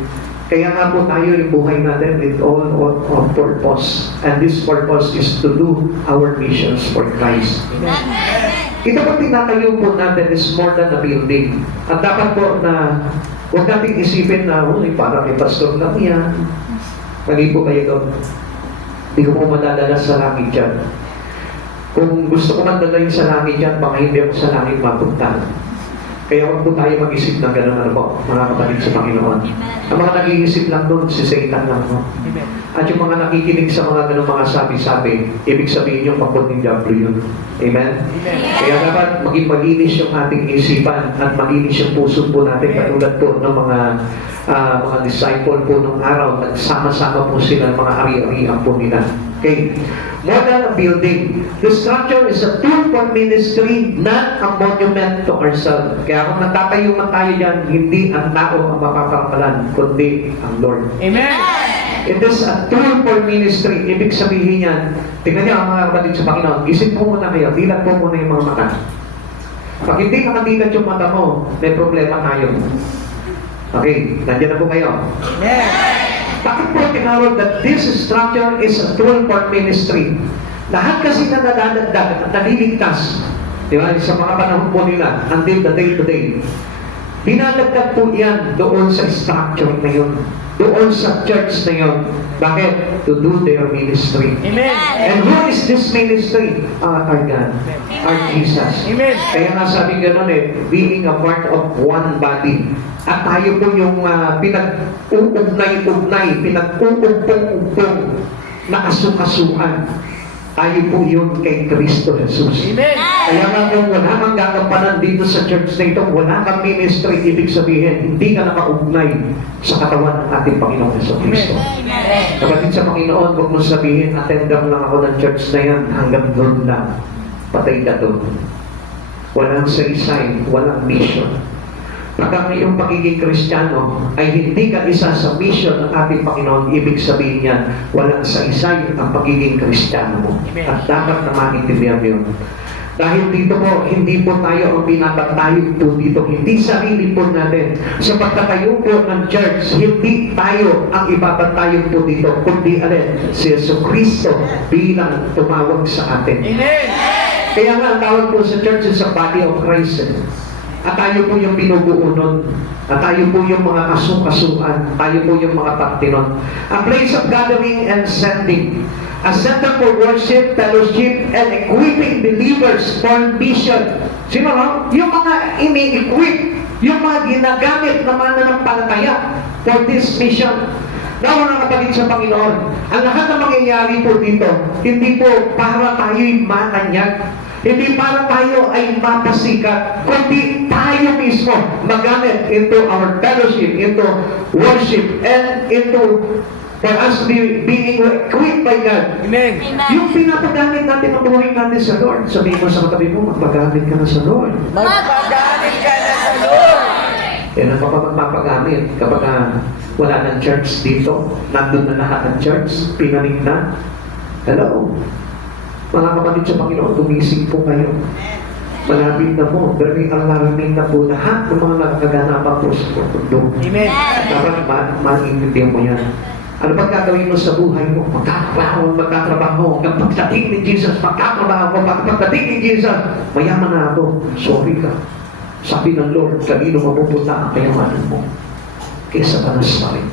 Kaya nga po tayo yung buhay natin with all of purpose. And this purpose is to do our missions for Christ. Ito po tinatayo po natin is more than a building. At dapat po na huwag natin isipin na, parang may pastor lang yan. Mali po kayo doon. Hindi ko po madadala sa langit dyan. Kung gusto ko madala sa langit dyan, baka hindi ako sa langit mapunta. Kaya huwag po tayo mag-isip ng gano'n ano po, mga kapatid sa Panginoon. Ang mga nag-iisip lang doon, si Satan lang po. At yung mga nakikinig sa mga gano'ng mga sabi-sabi, ibig sabihin yung pagpun ng Diablo yun. Amen? Kaya dapat maging malinis yung ating isipan at malinis yung puso po natin katulad po ng mga disciple po nung araw, nagsama-sama po sila, mga ari-arian po nila. Okay. More than a building. The structure is a tool for ministry, not a monument to ourselves. Kaya kung natatayo man tayo dyan, hindi ang tao ang mapaparapalan, kundi ang Lord. Amen. It is a tool for ministry. Ibig sabihin yan, tingnan niyo ang mga kapatid sa Panginoon, isip po muna kayo, dilat po muna yung mga mata. Pag hindi nakadilat yung mata mo, may problema tayo. Okay, nandiyan na po kayo. Amen. Bakit po tinawag that this structure is a tool for ministry? Lahat kasi na nadadagdag at naliligtas, di ba, sa mga panahon po nila, until the day to day, dinadagdag po yan doon sa structure na yun, doon sa church na yun. Bakit? To do their ministry. Amen. And who is this ministry? Our God, our Jesus. Amen. Kaya nga sabi gano'n being a part of one body. At tayo po yung pinag-uugnay-ugnay, pinag-uumpong-umpong na asukasuhan. Tayo po yun kay Kristo Jesus. Amen. Kaya nga kung wala kang gagampanan dito sa church na ito, wala kang ministry, ibig sabihin, hindi ka nakaugnay sa katawan ng ating Panginoon Yesu Kristo. Kapatid sa Panginoon, huwag mo sabihin, attender lang ako ng church na yan, hanggang doon lang. Patay ka doon. Walang saysay, walang mission. Pag ang iyong pagiging Kristiyano ay hindi ka isa sa mission ng ating Panginoon, ibig sabihin niyan, walang saysay ang pagiging Kristiyano mo. At dapat na maintindihan yun. Dahil dito po, hindi po tayo ang pinapatayo po dito. Hindi sarili po natin. Sa pagtatayo po ng church, hindi tayo ang ipapatayo po dito, kundi alin, si Yesu Kristo bilang tumawag sa atin. Amen. Kaya nga ang tawag po sa church is a body of Christ. At tayo po yung binubuo nun. At tayo po yung mga kasukasuan. Tayo po yung mga partinon. A place of gathering and sending. A center for worship, fellowship, and equipping believers for mission. Sino no? Yung mga ini-equip, yung mga ginagamit na mananampalataya for this mission. Now, mga kapatid sa Panginoon, ang lahat na mangyayari po dito, hindi po para tayo'y makanyag. Hindi para tayo ay mapasikat, kundi tayo mismo magamit into our fellowship, into worship, and into for us being equipped by God. Amen. Yung pinapagamit natin ang buhay natin sa Lord. Sabihin mo sa katabi mo, magpagamit ka na sa Lord. Magpagamit ka na sa Lord. Yan ang magpapagamit kapag wala ng church dito, nandun na lahat ng church, pinanig na. Hello. Mga kapatid sa Panginoon, tumising po kayo. Malapit na po, very alarming na po lahat ng mga nakakaganapan po sa mundo. Amen. Dapat maintindihan mo yan. Ano ba gagawin mo sa buhay mo? Magtatrabaho. Hanggang pagdating ni Jesus, magtatrabaho. Pagdating ni Jesus, mayaman na ako. Sorry ka. Sabi ng Lord, kanino mapupunta ang kayamanan mo? Kaysa ka na sa rin.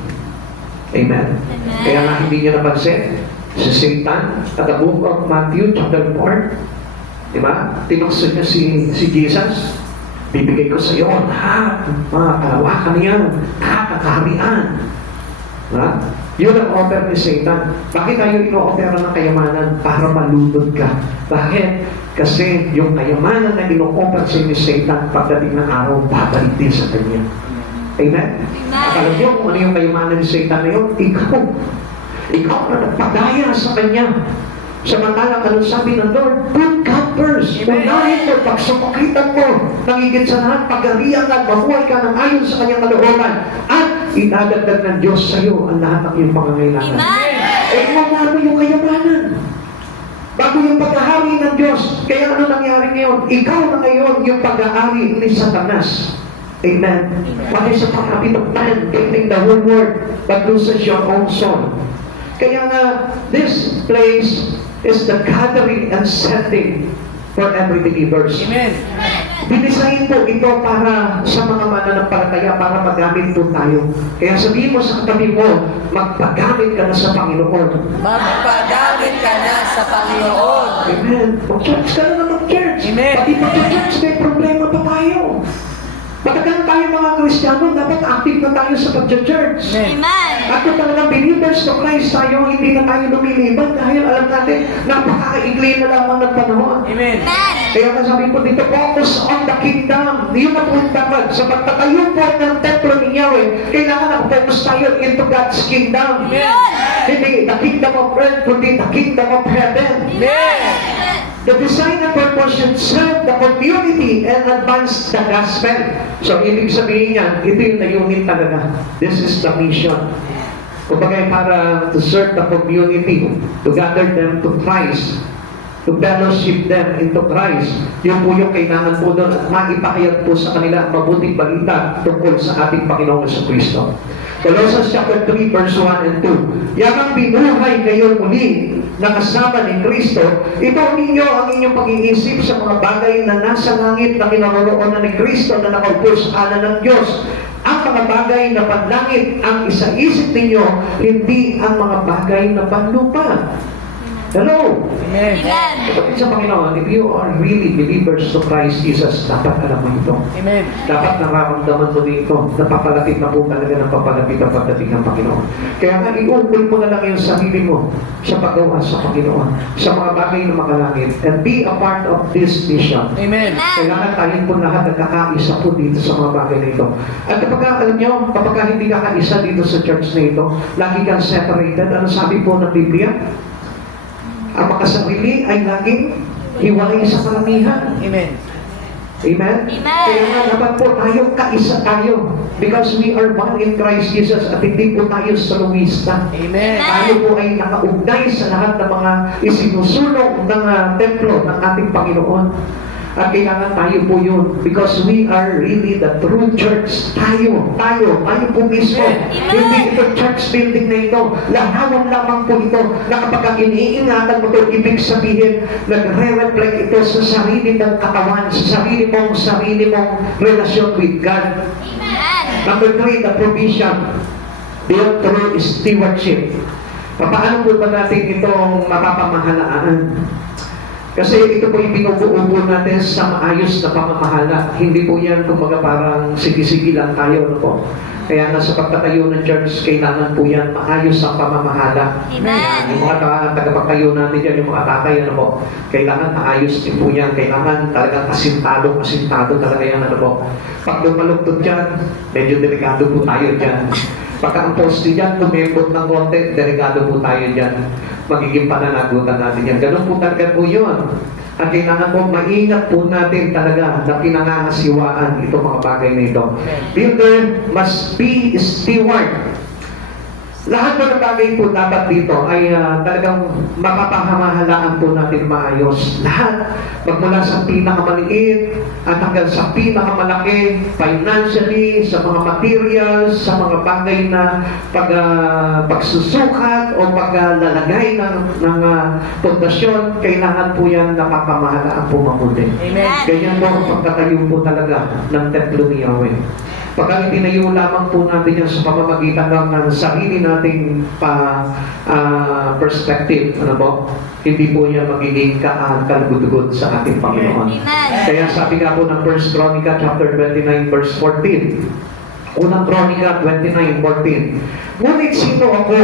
Amen. Kaya nga hindi niya napansin si Satan at the book of Matthew chapter 4, di ba? Tinukso niya si Jesus. Bibigay ko sa iyo lahat, mga kalawakan niya, lahat ng kaharian. Ha? Yun ang offer ni Satan. Bakit tayo ino-offer ng kayamanan? Para malunod ka. Bakit? Kasi yung kayamanan na ino-offer sa inyo Satan, pagdating ng araw, babalik din sa kanya. Amen? Akala niyo kung ano yung kayamanan ni Satan na yun? Ikaw. Ikaw na nagpadaya sa kanya. Samantalang anong sabi ng Lord? Put God first. Unahin mo, pagsumakitan mo, nangigit sa lahat, pagalian at mabuhay ka ng ayon sa kanyang kalooban. At idadagdag ng Diyos sa iyo ang lahat ng iyong pangangailangan. Eh, ano yung kayamanan? Bago yung pag-ahari ng Diyos. Kaya ano nangyari ngayon? Ikaw na ngayon yung pag-ahari ni Satanas. Amen. What is the habit of man getting the whole world but loses your own soul? Kaya nga, this place is the gathering and setting for every believers. Amen. Dinisign po ito para sa mga mananampalataya, para magamit po tayo. Kaya sabihin mo sa katabi mo, magpagamit ka na sa Panginoon. Magpagamit ka na sa Panginoon. Amen. Mag-church ka na mag-church. Amen. Pati pag-church, may problema pa tayo. Matagal tayo mga Kristiyano, dapat active na tayo sa pag-church. Amen. At kung talagang believers to Christ tayo, hindi na tayo lumiliban dahil alam natin, napaka-igli na lamang ng panahon. Amen. Kaya sabi po dito, focus on the kingdom. Yun na po yung dapat. Sa pagtatayo po ng templo ni Yahweh, kailangan na-focus tayo into God's kingdom. Amen. Hindi the kingdom of earth, kundi the kingdom of heaven. Amen. The design and purpose should serve the community and advance the gospel. So, ibig sabihin niyan, ito yung layunin talaga. This is the mission. Kumbaga, para to serve the community, to gather them to Christ, to fellowship them into Christ. Yun po yung kailangan po doon at maipakayag po sa kanila ang mabuting balita tungkol sa ating Panginoon sa Kristo. Colossians chapter 3 verse 1 and 2. Yakang binuhay kayo muli na kasama ni Kristo, ito ninyo ang inyong pag-iisip sa mga bagay na nasa langit na kinaroroonan ni Kristo na nakaupo sa kanan ng Diyos. Ang mga bagay na panlangit ang isa-isip ninyo, hindi ang mga bagay na panlupa. Hello! Amen. Kapatid sa Panginoon, if you are really believers to Christ Jesus, dapat alam mo ito. Amen. Dapat nararamdaman mo dito, napapalapit na po talaga ng papalapit ang pagdating ng Panginoon. Kaya nga, iukol mo na lang yung sarili mo sa paggawa sa Panginoon, sa mga bagay na makalangit, and be a part of this mission. Amen. Kailangan tayong po lahat nagkakaisa po dito sa mga bagay na ito. At kapag alam nyo, kapag hindi ka kaisa dito sa church na ito, lagi kang separated. Ano sabi po ng Biblia? Ang makasarili ay laging hiwalay sa karamihan. Amen. Amen? Kaya nga dapat po tayo, kaisa tayo. Because we are one in Christ Jesus at hindi po tayo soloista. Amen. Tayo po ay nakaugnay sa lahat ng mga isinusulong ng templo ng ating Panginoon. At kailangan tayo po yun. Because we are really the true church. Tayo po mismo. Hindi ito church building na ito. Lahawan lamang po ito na kapag iniingatan mo ito, ibig sabihin, nagre-reflect ito sa sarili mong katawan, sa sarili mong relasyon with God. Number 3, the provision built through stewardship. Paano po ba natin itong mapapamahalaan? Kasi ito po yung binubuo po natin sa maayos na pamamahala. Hindi po yan kumbaga parang sige-sige lang tayo. Ano po? Kaya nga sa pagtatayo ng church, kailangan po yan maayos ang pamamahala. Amen. Yung mga tagapagtayo natin dyan, yung mga tatay, ano po, kailangan maayos din po yan. Kailangan talagang asintado talaga yan. Ano po? Pag lumalugtod dyan, medyo delikado po tayo dyan. Pagka ang poste dyan, kumembot ng konti, delikado po tayo dyan. Magiging pananagutan natin yan. Ganun po talaga po yun. At kailangan po maingat po natin talaga na pinangangasiwaan itong mga bagay na ito. Builder must be steward. Lahat po ng bagay po dapat dito ay talagang mapapahamahalaan po natin maayos. Lahat, magmula sa pinakamaliit at hanggang sa pinakamalaki, financially, sa mga materials, sa mga bagay na pagsusukat o paglalagay ng pundasyon, kailangan po yan napapamahalaan po mabuti. Amen. Ganyan po ang pagtatayo po talaga ng templo ni Yahweh. Pagka itinayo lamang po natin yan sa pamamagitan lang ng sarili nating perspective, ano po? Hindi po yan magiging kalugod-gud sa ating Panginoon. Amen. Kaya sabi nga po ng 1 Chronica chapter 29 verse 14, Unang Chronica 29:14. Ngunit sino ako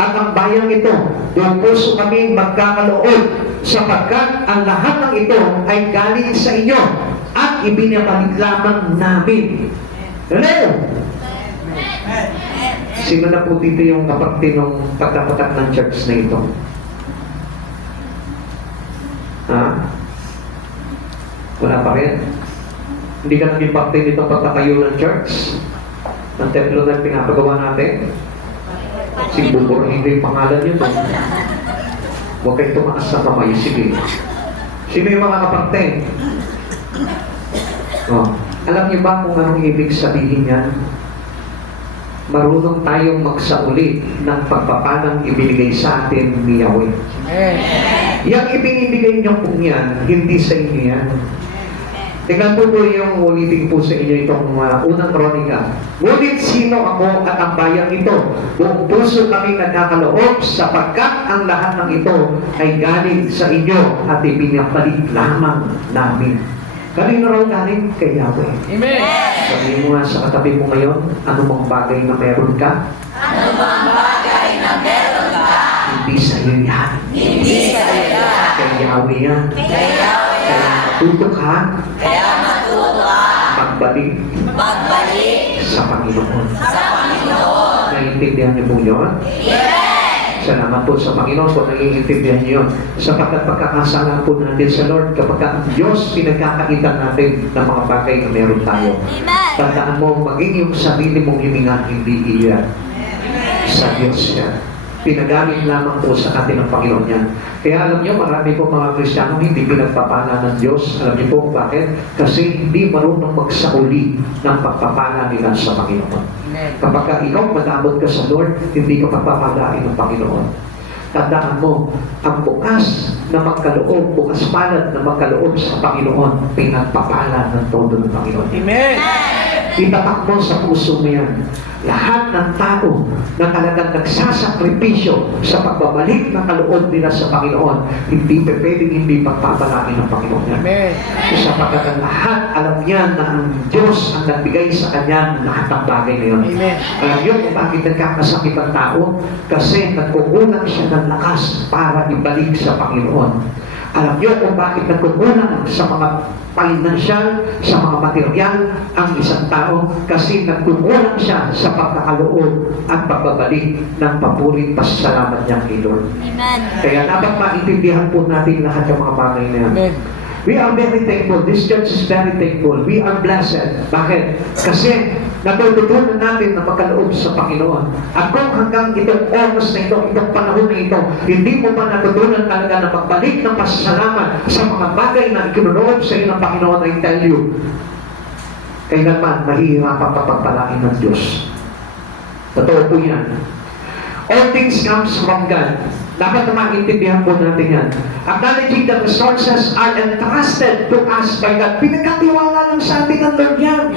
at ang bayang ito, doon puso kaming magkakaloob sapagkat ang lahat ng ito ay galing sa inyo at ibinabalik lamang namin. Hello? Sino na po dito yung kaparte ng pagkapatak ng church na ito? Ha? Wala pa rin? Hindi ka naging parte nitong pagkakayo ng church? Ng templo na pinapagawa natin? Si Bubor, hindi yung pangalan yun. Huwag kayo tumaas sa kamay. Sige. Sino yung mga kaparte? Oh. Alam niyo ba kung anong ibig sabihin yan? Marunong tayong magsauli ng pagpapalang ibinigay sa atin ni Yahweh. Yang ibinibigay niyo po yan, hindi sa inyo yan. Tingnan po yung ulitin po sa inyo itong unang kronika. Ngunit sino ako at ang bayang ito? Buong puso kami nagkakaloob sapagkat ang lahat ng ito ay galing sa inyo at ibinabalik lamang namin. Kanino raw galing? Kay Yahweh. Amen. Sabihin mo nga sa katabi mo ngayon, ano mang bagay na meron ka? Ano bang bagay na meron ka? Hindi sa iyo yan. Hindi sa iyo. Kay Yahweh yan. Kaya Kaya matuto ka, kaya matuto ka magbalik magbalik sa Panginoon. sa Panginoon. Naiintindihan niyo po yun? Amen. Salamat po sa Panginoon kung naiintindihan niyo yun. Sapagkat pagkakasala po natin sa Lord, kapag ang Diyos pinagkakaitan natin ng mga bagay na meron tayo. Tandaan mo, maging yung sarili mong hininga, hindi iyan. Sa Diyos yan. Pinagamit lamang po sa atin ng Panginoon yan. Kaya alam niyo, marami po mga Kristiyano hindi pinagpapala ng Diyos. Alam niyo po kung bakit? Kasi hindi marunong magsauli ng pagpapala nila sa Panginoon. Kapag ikaw madamot ka sa Lord, hindi ka pagpapalain ng Panginoon. Tandaan mo, ang bukas na magkaloob, bukas palad na magkaloob sa Panginoon, pinagpapala ng todo ng Panginoon. Amen. Itatak mo sa puso mo yan. Lahat ng tao na talagang nagsasakripisyo sa pagbabalik ng kaloob nila sa Panginoon, hindi pwedeng hindi pagpapalain ng Panginoon yan. Amen. Sapagkat ang lahat, alam niya na ang Diyos ang nagbigay sa kanya ng lahat ng bagay na yun. Amen. Alam niyo kung bakit nagkakasakit ang tao? Kasi nagkukulang siya ng lakas para ibalik sa Panginoon. Alam niyo kung bakit nagkukulang sa mga financial, sa mga material ang isang tao? Kasi nagkukulang siya sa pagkakaloob at pagbabalik ng papurit pasasalamat niya kay Lord. Amen. Kaya dapat maintindihan po natin lahat ng mga bagay na yan. Amen. We are very thankful. This church is very thankful. We are blessed. Bakit? Kasi natututunan natin na magkaloob sa Panginoon. At kung hanggang itong oras na ito, itong panahon na ito, hindi mo pa natutunan talaga na magbalik ng pasasalamat sa mga bagay na ikinuloob sa iyo ng Panginoon, I tell you, kailanman mahihirapan pa pagpalain ng Diyos. Totoo po yan. All things comes from God. Dapat na maintindihan po natin yan. Acknowledging that the resources are entrusted to us by God. Pinagkatiwala lang sa atin ng Lord yan.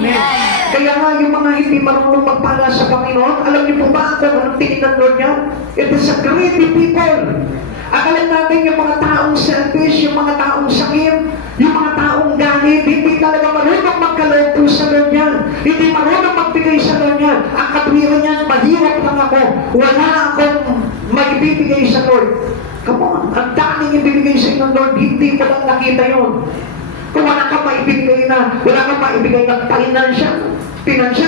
Kaya nga yung mga hindi marunong magpala sa Panginoon, alam niyo po ba kung anong tingin ng Lord yan? It is a greedy people. Akala natin yung mga taong selfish, yung mga taong sakit, yung mga taong ganit, hindi talaga marunong magkaloob po sa Lord yan. Hindi marunong magbigay sa Lord yan. Ang katwiran yan, mahirap lang ako. Wala akong maibibigay sa Lord. Come on, ang daming ibibigay sa inyo ng Lord, hindi mo lang nakita yun. Kung wala kang maibigay na, wala kang maibigay ng financial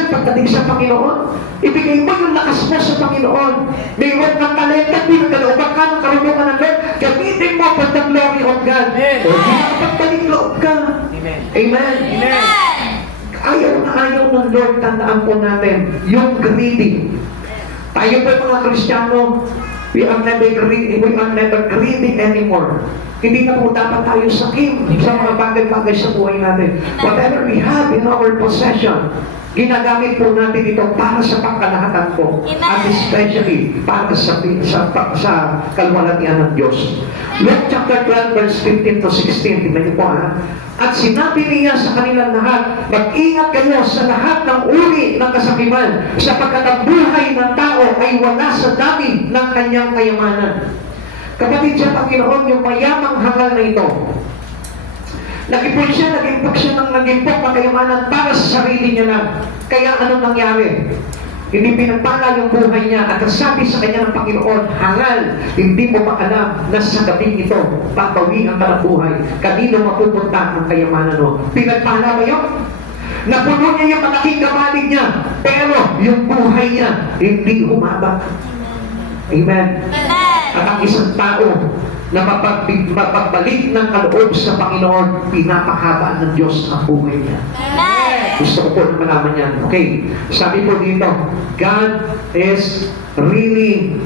pagdating sa Panginoon, ibigay mo yung lakas mo sa Panginoon. Mayroon kang talenta, pinagkalooban ka ng karunungan ng Lord, gamitin mo for the glory of God. Amen. O di nakapagpaling loob ka. Amen. Amen. Amen. Ayaw na ayaw ng Lord, tandaan po natin, yung greedy. Tayo po mga Kristiyano, we are never greedy anymore. Hindi na po dapat tayo sakim sa mga bagay-bagay sa buhay natin. Whatever we have in our possession, ginagamit po natin ito para sa pangkalahatan po. At especially para sa kalwalatian ng Diyos. Luke chapter 12 verse 15 to 16. Tingnan niyo po ha. At sinabi niya sa kanilang lahat, mag-ingat kayo sa lahat ng uri ng kasakiman, sapagkat ang buhay ng tao ay wala sa dami ng kanyang kayamanan. Kapatid sa Panginoon, yung mayamang hangal na ito, nag-ipon siya ng kayamanan para sa sarili niya lang. Kaya anong nangyari? Hindi pinagpala yung buhay niya at sabi sa kanya ng Panginoon, hangal, hindi mo ba alam na sa gabing ito, papawian ka ng buhay. Kanino mapupunta ang kayamanan mo? Pinagpala ba yun? Napuno niya yung malaking gamaling niya, pero yung buhay niya, hindi humaba. Amen. At ang isang tao na mapagbalik ng kaloob sa Panginoon, pinapahaba ng Diyos ang buhay niya. Gusto ko po na malaman yan. Okay, sabi po dito, God is really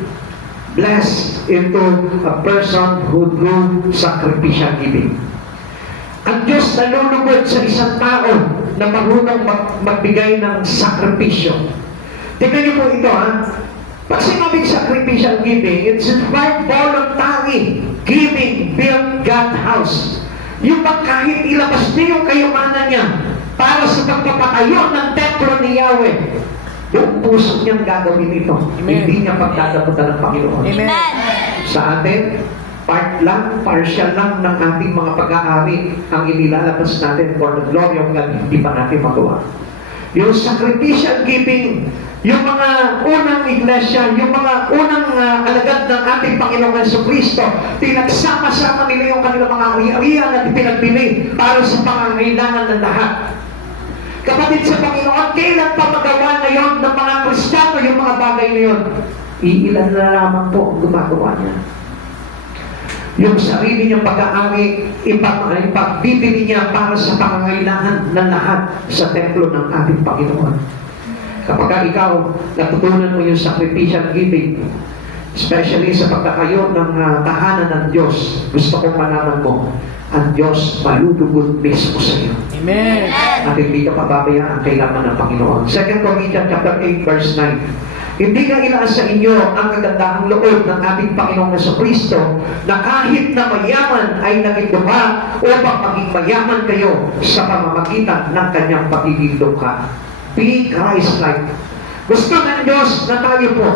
blessed into a person who do sacrificial giving. Ang Diyos nalulugod sa isang tao na marunong magbigay ng sakripisyo. Tingnan niyo po ito, ha? Pag sinabing sacrificial giving, it's involved voluntary giving, build God's house. Yung bang kahit ilabas niya yung kayamanan niya para sa pagpapatayo ng templo ni Yahweh, yung puso niyang gagawin ito. Hindi niya pagdadaputan ng Panginoon. Amen. Sa atin, part lang, partial lang ng ating mga pag-aari ang inilalabas natin for the glory of God, hindi pa natin magawa. Yung sacrificial giving, yung mga unang iglesia, yung mga unang alagad ng ating Panginoong Jesucristo, pinagsama-sama nila yung kanilang mga ari-arian at pinagbili para sa pangangailangan ng lahat. Kapatid sa Panginoon, kailan pa magawa ngayon ng mga Kristiyano yung mga bagay na yun? Iilan na lamang po ang gumagawa niya. Yung sarili niyang pag-aari, ipagbibili niya para sa pangangailangan ng lahat sa templo ng ating Panginoon. Kapag ikaw natutunan mo yung sacrificial giving, especially sa pagkakayo ng tahanan ng Diyos, gusto kong malaman mo, ang Diyos malulugod mismo sa iyo. Amen. At hindi ka pababayaan ang kailangan ng Panginoon. 2 Corinthians chapter 8, verse 9. Hindi nga ilaas sa inyo ang kagandahang loob ng ating Panginoong Jesucristo na kahit na mayaman ay naging dukha upang maging mayaman kayo sa pamamagitan ng kanyang pagiging dukha. Be Christ-like. Gusto ng Diyos na tayo po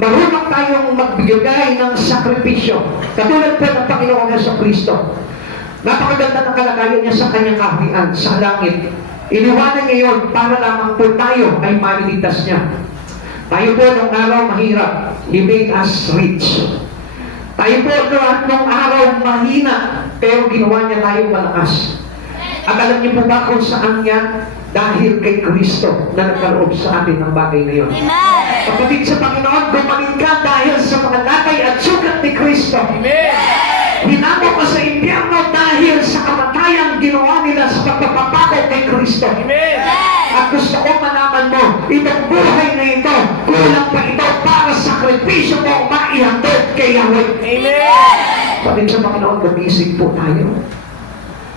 marunong tayong magbigay ng sakripisyo. Katulad po ng Panginoong Jesucristo. Napakaganda ng kalagayan niya sa kanyang kaharian sa langit. Iniwanan niya yun para lamang po tayo ay maliligtas niya. Tayo po nung araw mahirap, He made us rich. Tayo po nung araw mahina, pero ginawa niya tayo malakas. At alam niyo po ba kung saan niya? Dahil kay Kristo na nagkaloob sa atin ng bagay na yun. Kapatid sa Panginoon, gumaling ka dahil sa mga latay at sugat ni Kristo. Hinamo ka sa impyerno dahil sa kamatayan ginawa nila sa pagpapapako kay Kristo. At gusto ko malaman mo, itong buhay na ito, kulang pa ito para sakripisyo mo maihandog kay Yahweh. Kapatid sa Panginoon, gumising po tayo.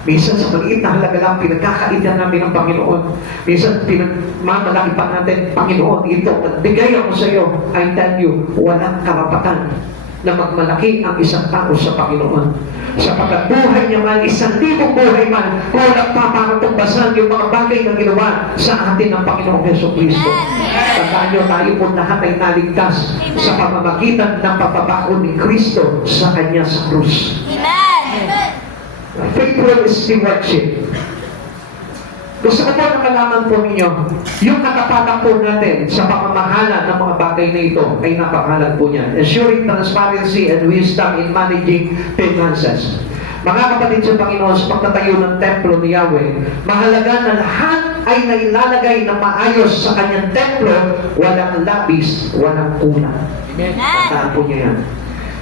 Minsan sa maliit na halaga lang, pinagkakaitan namin ng Panginoon. Minsan pinagmamalaki pa natin, Panginoon, ito, nagbigay ako sa iyo. I tell you, walang karapatan na magmalaki ang isang tao sa Panginoon. Sapagkat buhay niya man, 1,000 buhay man, kulang pa para tumbasan yung mga bagay na ginawa sa atin ng Panginoong Jesucristo. Tandaan niyo, tayo po lahat ay naligtas sa pamamagitan ng pagpapako ni Kristo sa Kanya sa krus. Faithful stewardship. Gusto ko po na malaman po ninyo, yung katapatan po natin sa pamamahala ng mga bagay na ito ay napakahalag po niyan. Ensuring transparency and wisdom in managing finances. Mga kapatid sa Panginoon, sa pagtatayo ng templo ni Yahweh, mahalaga na lahat ay nailalagay na maayos sa kanyang templo, walang labis, walang kulang. Tandaan po niya yan.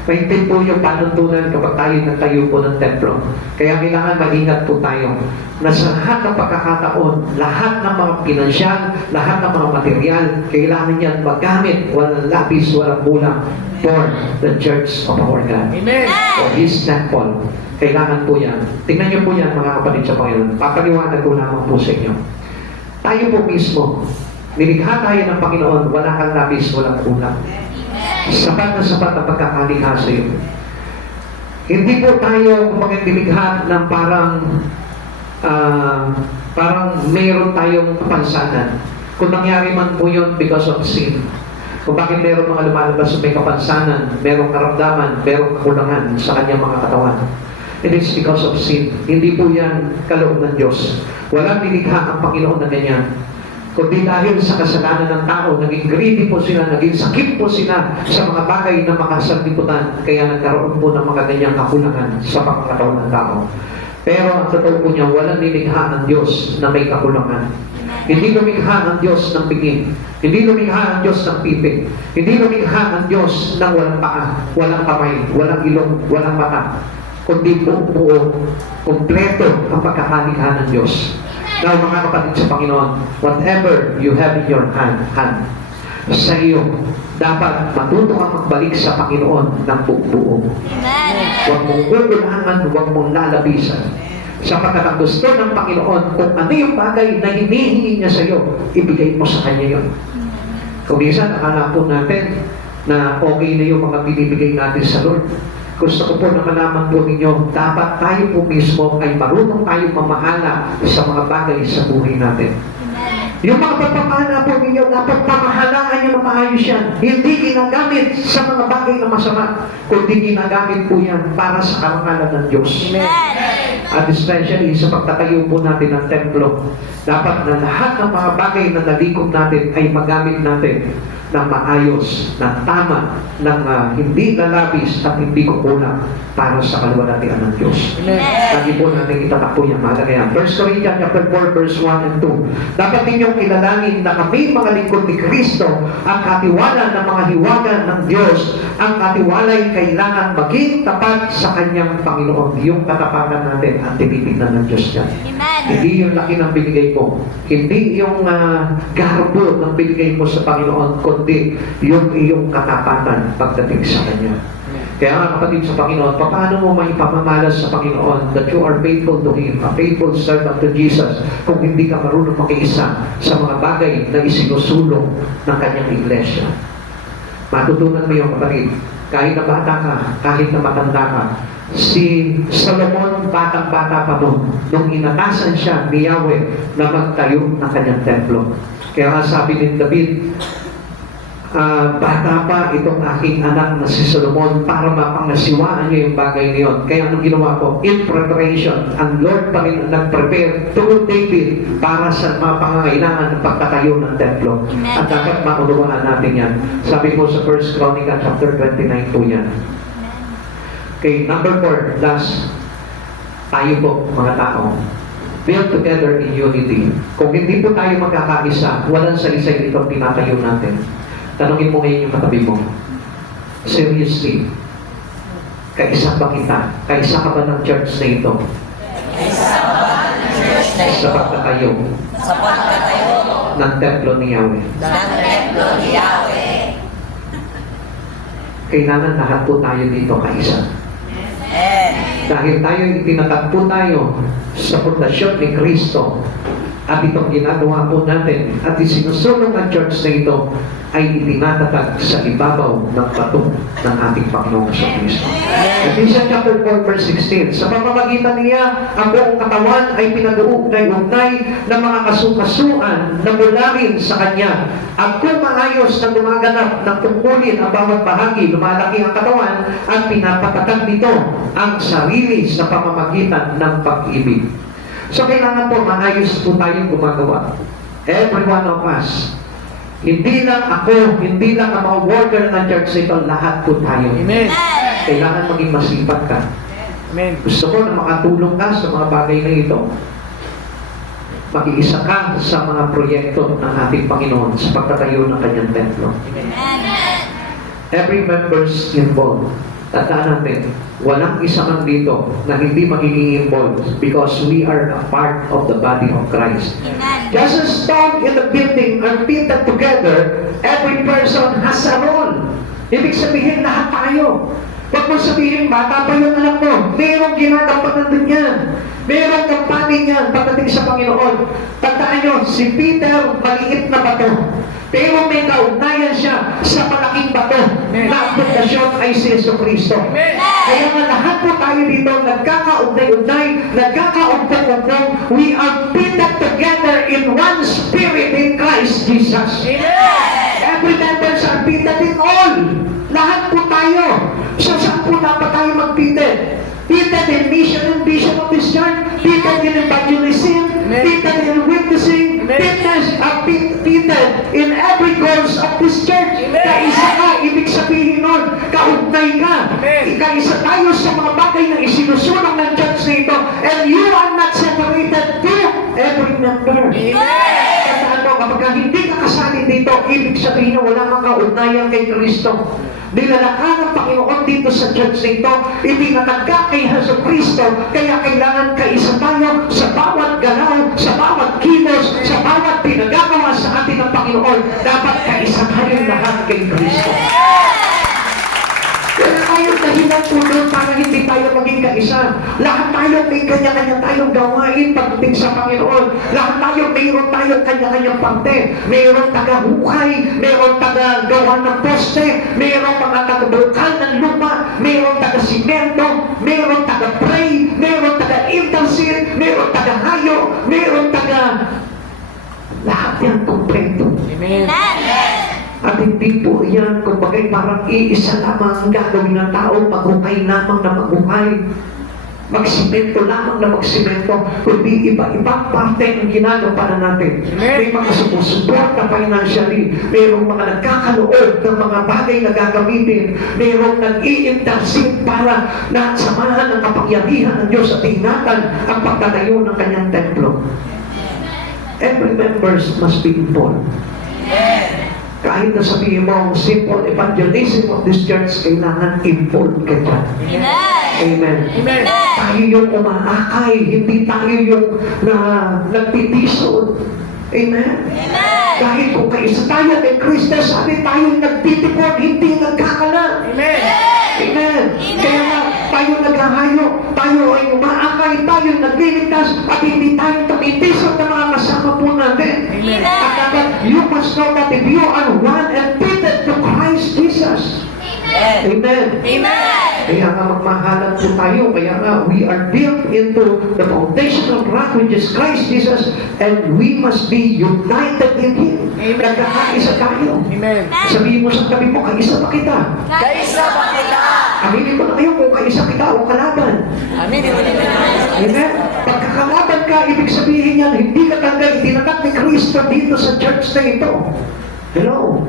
Maintain po yung panuntunan kapag tayo nagtayo po ng templo. Kaya kailangan mag-ingat po tayo na sa lahat ng pagkakataon, lahat ng mga pinansyal, lahat ng mga material, kailangan yan magamit, walang labis, walang kulang for the church of our God. Amen. For His temple. Kailangan po yan. Tingnan niyo po yan mga kapatid sa Panginoon. Papaliwanag ko lamang po sa inyo. Tayo po mismo, nilikha tayo ng Panginoon, wala kang labis, walang kulang. Sapat na sapat ang pagkakalikha sa iyo. Hindi po tayo magdiligha ng parang mayroon tayong kapansanan. Kung nangyari man po yun because of sin. Kung bakit mayroon mga lumalabas sa may kapansanan, mayroong karamdaman, mayroong kakulangan sa kanyang mga katawan. It is because of sin. Hindi po yan kaloob ng Diyos. Walang nilikha ang Panginoon na ganyan. Kundi dahil sa kasalanan ng tao, naging greedy po sila, naging sakit po sila sa mga bagay na makasanlibutan, kaya nagkaroon po ng mga ganyang kakulangan sa pangkatawan ng tao. Pero ang totoo po niya, walang nilikha ng Diyos na may kakulangan. Hindi lumikha ang Diyos ng pingin. Hindi lumikha ang Diyos ng pipi. Hindi lumikha ang Diyos ng walang paa, walang kamay, walang ilong, walang mata. Kundi buo, kumpleto ang pagkakalikha ng Diyos. Now, mga kapatid sa Panginoon, whatever you have in your hand, sa iyo, dapat matuto kang magbalik sa Panginoon ng buo. Huwag mong gugulahan, huwag mong lalabisan. Sapagkat ang gusto ng Panginoon, kung ano yung bagay na hinihingi niya sa iyo, ibigay mo sa Kanya yun. Kung minsan, akala po natin na okay na yung mga binibigay natin sa Lord. Gusto ko po na malaman po ninyo, dapat tayo po mismo ay marunong tayo mamahala sa mga bagay sa buhay natin. Yung mga pagpapahana po ninyo, dapat pamahalaan nyo na maayos yan. Hindi ginagamit sa mga bagay na masama, kundi ginagamit po yan para sa karangalan ng Diyos. At especially sa pagtatayo po natin ng templo, dapat na lahat ng mga bagay na nalikod natin ay magamit natin ng maayos, ng tama, ng hindi lalabis at hindi kukulang para sa kaluwalhatian ng Diyos. Lagi po natin itatakbo yung mahalaga yan. 1 Corinthians chapter 4, verse 1 and 2. Dapat ninyong kilalanin na kami mga lingkod ni Kristo, ang katiwala ng mga hiwaga ng Diyos, ang katiwala ay kailangan maging tapat sa Kanyang Panginoon. Yung katapatan natin ang tinitignan ng Diyos yan. Hindi yung laki ng binigay mo. Hindi yung garbo ng binigay mo sa Panginoon, kundi yung iyong katapatan pagdating sa Kanya. Kaya nga kapatid sa Panginoon, paano mo may pamamalas sa Panginoon that you are faithful to Him, a faithful servant to Jesus, kung hindi ka marunong makiisa sa mga bagay na isinusulong ng Kanyang iglesia? Matutunan mo yung kapatid, kahit na bata ka, kahit na matanda ka, si Solomon, batang-bata pa noon, nung inatasan siya ni Yahweh na magtayo ng kanyang templo. Kaya nga sabi ni David, bata pa itong aking anak na si Solomon para mapangasiwaan niya yung bagay niyon. Kaya anong ginawa ko? In preparation, ang Lord pa rin nag-prepare through David para sa mga pangangailangan ng pagtatayo ng templo. At dapat maunawaan natin yan. Sabi ko sa 1 Chronicles chapter 29 po yan. Okay, number 4, last, tayo po, mga tao, build together in unity. Kung hindi po tayo magkakaisa, walang salisay itong tinatayo natin. Tanungin mo ngayon yung katabi mo. Seriously, kaisa ba kita? Kaisa ka ba ng church na ito? Kaisa ka ba ng church na ito? Sa pagtatayo Sa pagtatayo ng templo ni Yahweh. ng templo ni Yahweh. Kailangan lahat po tayo dito kaisa. Dahil tayo itinatagpo tayo sa pundasyon ni Kristo at itong ginagawa po natin at isinusulong ang church na ito ay itinatatag sa ibabaw ng bato ng ating Panginoong sa Kristo. Ephesians chapter 4 verse 16, sa pamamagitan niya ang buong katawan ay pinag-uugnay-ugnay ng mga kasukasuan na mula rin sa Kanya. At kung maayos na gumaganap ng tungkulin ang bawat bahagi, lumalaki ang katawan at pinapatatag nito ang sarili sa pamamagitan ng pag-ibig. So kailangan po maayos po tayong gumagawa. Every one of us. Hindi lang ako, hindi lang ang mga worker ng church ito, lahat po tayo. Amen. Kailangan maging masipag ka. Amen. Gusto ko na makatulong ka sa mga bagay na ito. Mag-iisa ka sa mga proyekto ng ating Panginoon sa pagtatayo ng kanyang templo. Every members involved. Tandaan natin, walang isa man dito na hindi magiging involved because we are a part of the body of Christ. Just as stone in the building are fitted together, every person has a role. Ibig sabihin, lahat tayo. Huwag mo sabihin, bata pa yung anak mo. Merong ginagampanan din yan. Merong kampanin yan pagdating sa Panginoon. Tandaan nyo, si Peter, maliit na bato. Pero may kaugnayan siya sa malaking bato na ang pundasyon ay si Jesucristo. Kaya nga lahat po tayo dito nagkakaugnay-ugnay, nagkakaugnay-ugnay. We are fitted together in one spirit in Christ Jesus. Every members are fitted in all. Lahat po tayo. So saan po dapat tayo mag-fitted? Fitted in mission and vision of this church, fitted in evangelism, fitted in witnessing, Fitted in every goals of this church. Kaisa ka, ibig sabihin nun, kaugnay ka. Kaisa tayo sa mga bagay na isinusulong ng church na ito. And you are not separated to every member. Tandaan mo, kapag hindi ka kasali dito, ibig sabihin na wala kang kaugnayan kay Kristo. Nilalakhan ng Panginoon dito sa church na ito, itinatag ka kay Hesus Kristo, kaya kailangan kaisa tayo sa bawat galaw, sa bawat kilos, sa bawat pinagagawa sa atin ng Panginoon. Dapat kaisa tayong lahat kay Kristo. Wala tayong dahilan po doon para hindi tayo maging kaisa. Lahat tayo may kanya-kanya tayong gawain pagdating sa Panginoon. Lahat tayo mayroon tayong kanya-kanyang parte. Mayroon taga-hukay, mayroon taga-gawa ng poste, mayroon mga taga-bukal ng lupa, mayroon taga-simento, mayroon taga-pray, mayroon taga-intercede, mayroon taga-hayo, mayroon taga... Lahat yan kompleto. Amen. At hindi po yan, kumbaga parang iisa lamang ang gagawin ng tao, maghukay lamang na maghukay, magsimento lamang na magsimento, kundi iba-ibang parte ng ginagawa na natin. May mga sumusuport na financially, mayroong mga nagkakaloob ng mga bagay na gagamitin, mayroong nag-i-intercede para na samahan ng kapangyarihan ng Diyos at ingatan ang pagtatayo ng kanyang templo. Every members must be involved. Kahit na sabihin mo ang simple evangelism of this church, kailangan involved ka dyan. Amen. Amen. Tayo yung umaakay, hindi tayo yung nagtitisod. Amen. Dahil kung kaisa tayo kay Kristo, sabi tayo nagtitipon, hindi nagkakala. Amen. Amen. Kaya nga, tayo naghahayo, tayo ay umaakay, tayo nagliligtas, at hindi tayo tumitisod ng mga kasama po natin. Amen. At dapat, you must know that if you are one and fitted to Christ Jesus. Amen. Kaya nga magmahalan po tayo, kaya nga we are built into the foundational rock which is Christ Jesus, and we must be united in Him. Nagkakaisa tayo. Amen. Sabihin mo sa tabi mo, kaisa pa kita. Kaisa ba kita? Aminin mo na kayo kung kaisa kita o kalaban. Amen. Amen? Pagkakalaban ka, ibig sabihin yan, hindi ka talaga itinatag ni Kristo dito sa church na ito. Hello?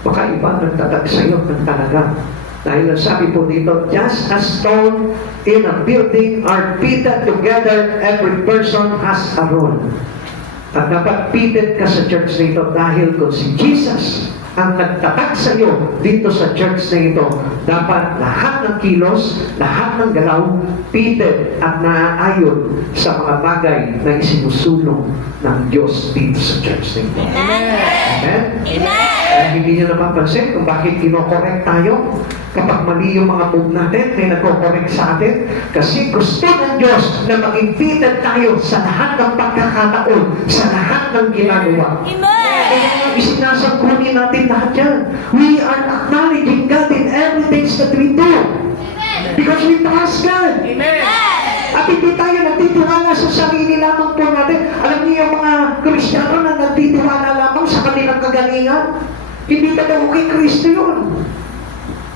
Baka iba nagtatag sa'yo ng talaga. Dahil ang sabi po dito, just as stone in a building are fitted together, every person has a role. At dapat fitted ka sa church na ito dahil kung si Jesus ang nagtatag sa iyo dito sa church na ito, dapat lahat ng kilos, lahat ng galaw, fitted at naaayon sa mga bagay na isinusulong ng Diyos dito sa church na ito. Amen? Kaya hindi niyo napapansin kung bakit kinokorek tayo kapag mali yung mga move natin, may nagko-correct sa atin. Kasi gusto ng Diyos na maging fitted tayo sa lahat ng pagkakataon, sa lahat ng ginagawa. Kaya nga isinasangkunin natin lahat yan. We are acknowledging God in everything that we do. Because we trust God. Amen. At hindi tayo nagtitiwala sa sarili lamang po natin. Alam niyo yung mga Kristiyano na nagtitiwala lamang sa kanilang kagalingan? Hindi totoo kay Kristo yun.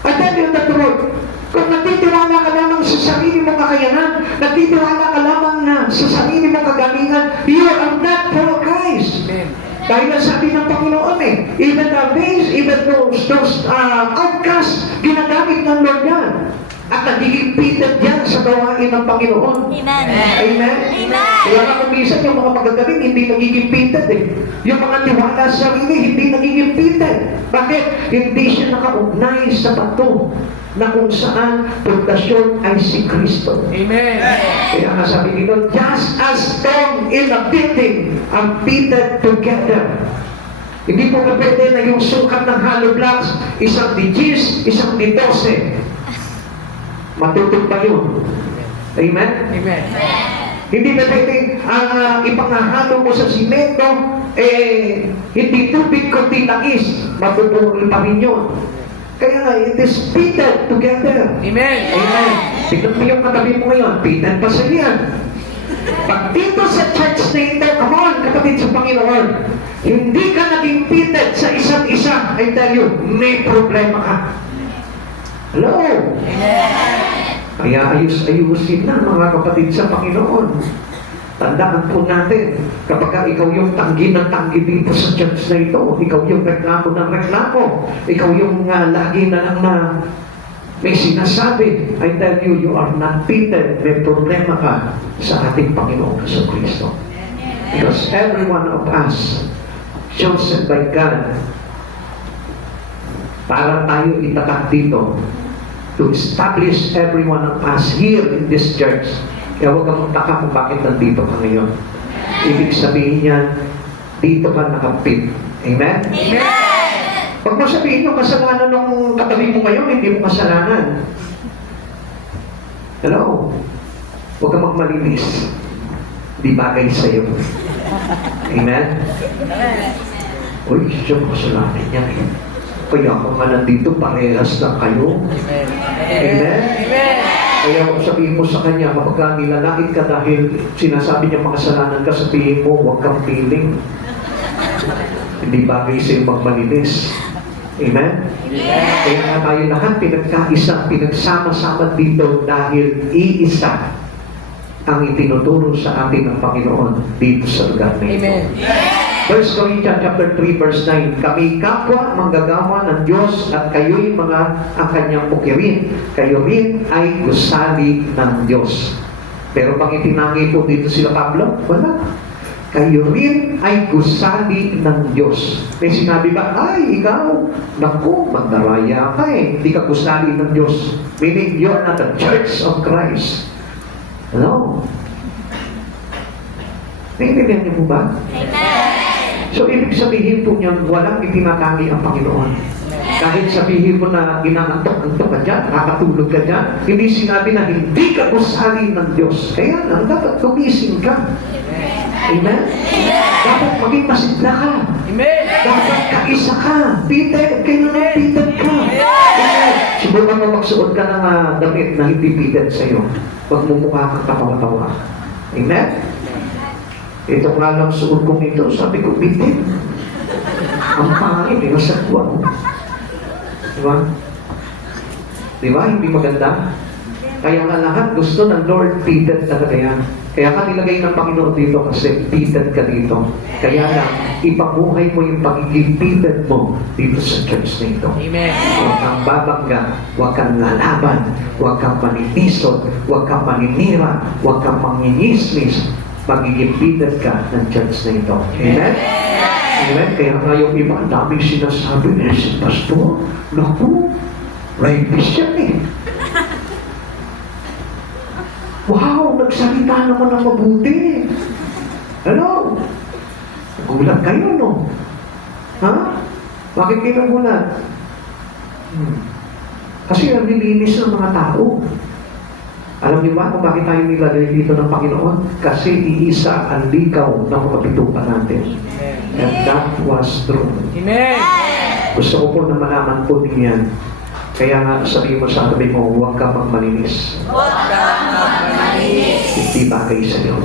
I tell you the truth. Kung nagtitiwala ka lamang sa sarili mong kakayanan, nagtitiwala ka lamang na sa sarili mong kagalingan, you are not for Christ. Amen. Dahil ang sabi ng Panginoon even the base, even those outcasts, ginagamit ng Lord yan. At nagiging fitted yan sa gawain ng Panginoon. Amen? Kaya nga kung minsan yung mga magagaling, hindi nagiging fitted Yung mga tiwala sa sarili, hindi nagiging fitted. Bakit? Hindi siya nakaugnay sa bato na kung saan pundasyon ay si Kristo. Amen. Kaya nga sabi dito, just as stone in a building are fitted together. Hindi po na pwede na yung sukat ng hollow blocks, isang di 10, isang di 12. Matutog pa yun. Amen? Amen. Hindi na pwede ipangahalo mo sa simento, hindi tubig kundi langis. Matutulong pa rin yun. Kaya nga, it is fitted together. Amen. Amen. Tignan mo yung katabi mo ngayon, fitted pa sa iyan. Pag dito sa church na ito, come on, kapatid sa Panginoon, hindi ka naging fitted sa isa't isa, I tell you, may problema ka. Hello? Kaya ayus-ayusin na mga kapatid sa Panginoon. Tandaan po natin, kapag ikaw yung tanggi ng tanggi dito sa church na ito, ikaw yung reklamo ng reklamo, ikaw yung lagi na lang na may sinasabi, I tell you, you are not fitted. May problema ka sa ating Panginoong Jesucristo. Because every one of us, chosen by God, para tayo itatak dito, to establish every one of us here in this church. Kaya huwag kang magtaka kung bakit nandito ka ngayon. Ibig sabihin niyan, dito ka nakapit. Amen? Amen! Huwag mo sabihin yung kasalanan ng katabi mo ngayon, hindi mo kasalanan. Hello? Huwag kang magmalinis. Di bagay sa'yo. Amen? Uy, siya kasalanan niya. Kaya kung nga nandito, parehas lang kayo. Amen? Kaya kung sabihin mo sa kanya, kapag nilalait ka dahil sinasabi niya makasalanan ka, sabihin mo, huwag kang feeling. Hindi bagay sa'yo magmalinis. Amen? Kaya nga tayo lahat pinagkaisa, pinagsama-sama dito dahil iisa ang itinuturo sa atin ng Panginoon dito sa lugar na ito. Amen. 1 Corinthians chapter 3 verse 9, kami kapwa manggagawa ng Diyos at kayo'y mga ang kanyang pukirin. Kayo rin ay gusali ng Diyos. Pero pag itinangi po dito sila Pablo, wala. Kayo rin ay gusali ng Diyos. May sinabi ba, ay ikaw, naku, mandaraya ka eh, hindi ka gusali ng Diyos. Meaning, you're not the church of Christ. No. Naintindihan niyo po ba? Amen! So, ibig sabihin po niyan, walang itinatangi ang Panginoon. Kahit sabihin mo na inaantok-antok ka dyan, nakakatulog ka dyan, hindi sinabi na hindi ka gusali ng Diyos. Kaya nga, dapat gumising ka. Amen? Dapat maging masigla ka. Amen. Dapat kaisa ka. Peter, kailangan Peter ka. Amen? Subukan mo magsuot ka ng damit na hindi Peter sa'yo. Huwag mo mukha kang tawa-tawa. Amen? Ito nga lang suot kong ito, sabi ko, bitin. Ang pangit, nasa kuwa ko. Diba? Diba? Hindi maganda. Kaya nga lahat gusto ng Lord, fitted talaga yan. Kaya ka nilagay ng Panginoon dito kasi fitted ka dito. Kaya lang, ipabuhay mo yung pagiging fitted mo dito sa church na ito. Amen. Huwag kang babangga, huwag kang lalaban, huwag kang manitisod, huwag kang maninira, huwag kang mangingismis. Magiging fitted ka ng church na ito. Amen? Amen? Kaya nga yung iba, ang daming sinasabi na si Pastor, naku, rapist yan eh. Wow, nagsalita naman ng mabuti. Hello? Nagulat kayo, no? Ha? Bakit kayo nagulat? Kasi ang nilinis ng mga tao. Alam niyo ba kung bakit tayo nilagay dito ng Panginoon? Kasi iisa ang likaw ng mga bituka natin. And that was true. Amen. Gusto ko po na malaman po niyan. Kaya nga sabihin mo sa tabi mo, huwag ka magmalinis. Huwag kang magmalinis. Hindi bagay sa iyo.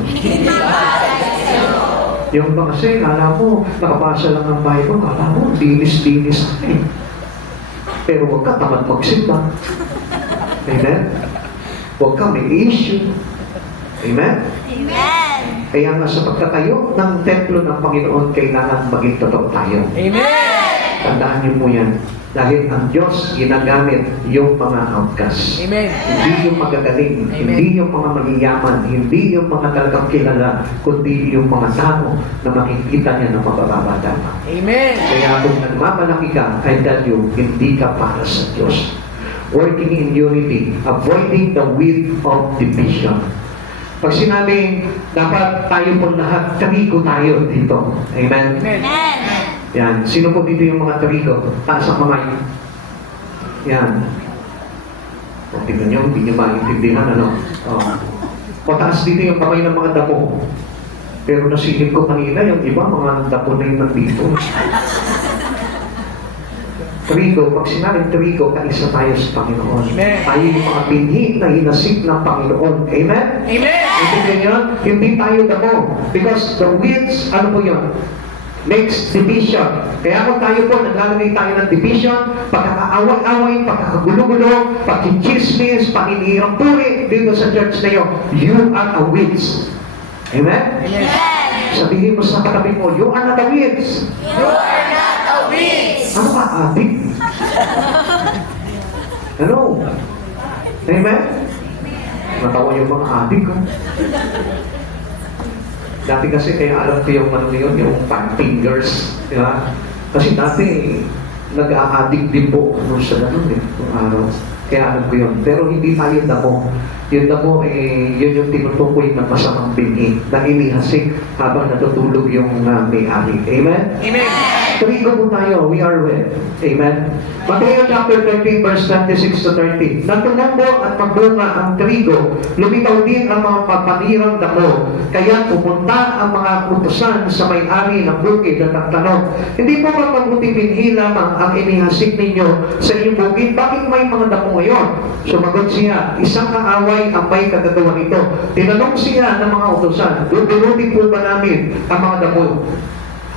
Yung ba kasi, kala mo, nakabasa lang ang Bible, kala mo, dinis-dinis ka eh. Pero huwag ka tamad magsimba. Amen? Huwag ka may issue. Amen? Amen! Kaya nga sa pagtatayo ng templo ng Panginoon, kailangan maging totoo tayo. Amen. Tandaan niyo po yan. Dahil ang Diyos ginagamit yung mga outcasts. Amen. Hindi yung magagaling, Amen. hindi yung mga magiyaman, hindi yung mga talagang kilala, kundi yung mga tao na makikita niya na mabababa dapat. Amen. Kaya kung nagmamalaki ka, I tell you, hindi ka para sa Diyos. Working in unity, avoiding the weight of division. Pag sinabing, dapat tayo po lahat, trigo tayo dito. Amen? Amen. Amen! Yan. Sino po dito yung mga trigo? Taas ang kamay. Yan. O, tingnan nyo, hindi nyo maintindihan, ano? O, taas dito yung kamay ng mga damo. Pero nasilip ko kanina, yung iba, mga damo na yung nandito. Trigo, pag sinabing trigo, kaisa tayo sa Panginoon. Amen. Tayo yung mga binhi na hinasik ng Panginoon. Amen? Amen. Intindihan nyo? Hindi tayo damo. Because the weeds, ano po yun? Makes division. Kaya kung tayo po, naglalagay tayo ng division, pagkakaaway-away, pagkakagulo-gulo, pagkichismis, paninirang puri dito sa church na yun, you are a weeds. Amen? Amen. Sabihin mo sa katabi mo, you are not the weeds. You are not a weeds. Ano ka, adik? Hello? Amen? Natawa yung mga adik, ha? Dati kasi kaya alam ko yung ano yun, yung five fingers. Di ba? Kasi dati, nag-a-addict din po ako sa ganun eh, kung araw. Kaya alam ko yun. Pero hindi tayo damo. Yung damo, yun yung tinutukoy ng masamang binhi na inihasik habang natutulog yung may-ari. Amen? Amen. Trigo po tayo, we are with. Amen? Mateo chapter 13, verse 26 to 30. Natulombo at magbunga ang trigo, lumitaw din ang mga papanirang damo, kaya pumunta ang mga utusan sa may-ari ng bukid at nagtanong, hindi po ba mabuti binhi lamang ang inihasik ninyo sa inyong bukid? Bakit may mga damo ngayon? Sumagot siya, isang kaaway ang may kagagawa nito. Tinanong siya ng mga utusan, dudurutin po ba namin ang mga damo?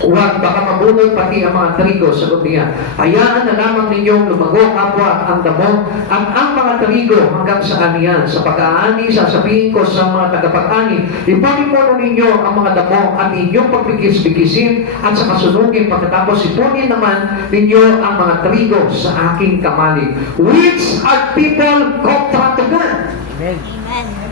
Huwag, baka mabunod pati ang mga trigo, sagot niya. Hayaan na lamang ninyong lumago kapwa ang damo at ang mga trigo hanggang sa aniyan. Sa pag-aani, sasabihin ko sa mga tagapag-ani, ipunin mo na ninyo ang mga damo at inyong pagbigis-bigisin at sa kasunugin pagkatapos ipunin naman ninyo ang mga trigo sa aking kamali. Which are people contra to God? Amen.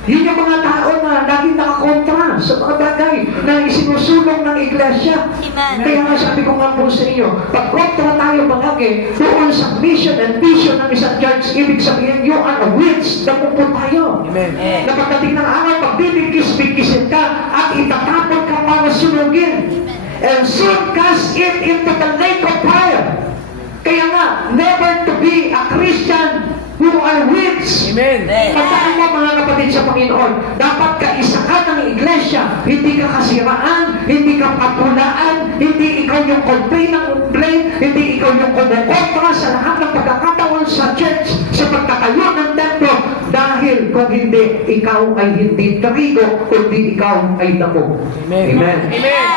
Yun yung mga tao na laging nakakontra sa mga bagay na isinusulong ng iglesia. Kaya nga sabi ko nga po sa inyo, pag kontra tayo palagi doon sa mission and vision ng isang church, ibig sabihin, you are a witch na po tayo. Amen. Na pagdating ng araw, pagbibigkis-bigkisin ka at itatapon ka para sunugin. And soon cast it into the lake of fire. Kaya nga, never to be a Christian who are witch. Amen. Tandaan mo mga kapatid sa Panginoon, dapat kaisa ka ng iglesia, hindi ka kasiraan, hindi ka patulaan, hindi ikaw yung complain, hindi ikaw yung kumukontra sa lahat ng pagkakataon sa church, sa pagtatayo ng templo, dahil kung hindi, ikaw ay hindi trigo, kundi ikaw ay damo. Amen. Amen. Amen.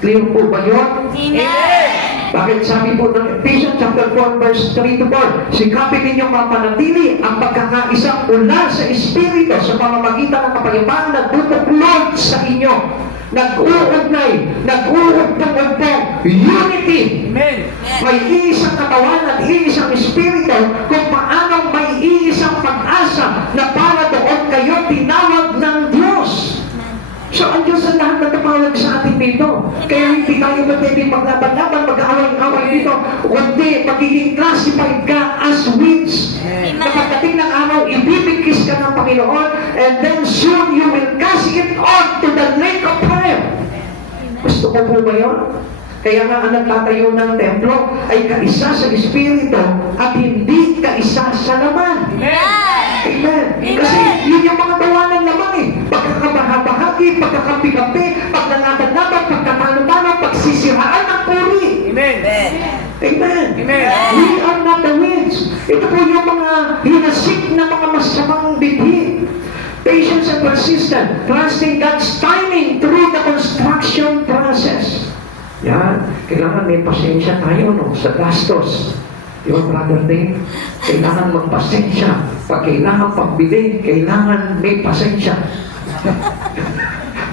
Clear po ba yun? Amen. Bakit sabi po ng Ephesians chapter 4 verse 3 to 4, sikapin ninyong mapanatili ang pagkakaisang mula sa Espiritu sa pamamagitan ng kapayapaan na bubuklod sa inyo. Nag-uugnay, nag-uugtong-ugtong, unity. Amen. May iisang katawan at iisang Espiritu kung paano may iisang pag-asa na para doon kayo tinawag ng Diyos. So, ang Diyos ang lahat na tumawag sa atin dito. Kaya hindi tayo pwedeng maglaban-laban, mag-aaway-away dito. Kundi, magiging classified ka as witch. Na pagdating ng araw, ibibigkis ka ng Panginoon, and then soon you will cast it on to the lake of fire. Gusto ko po ba yun? Kaya nga ang nagtatayo ng templo ay kaisa sa Espiritu at hindi kaisa sa laman. Amen. Kasi yun yung mga gawa ng laman eh. Pagkakabahabahagi, pagkakampi-kampi, pagnanatan-natan, pagkatalo-talo, pagsisiraan ng puri. Amen. Amen. Amen. We are not the witch. Ito po yung mga hinasik na mga masamang binhi. Patience and persistent, trusting God's timing through the construction process. Yan. Kailangan may pasensya tayo no, sa gastos. Yung brother Dave, kailangan magpasensya. Pag kailangan pagbili, kailangan may pasensya.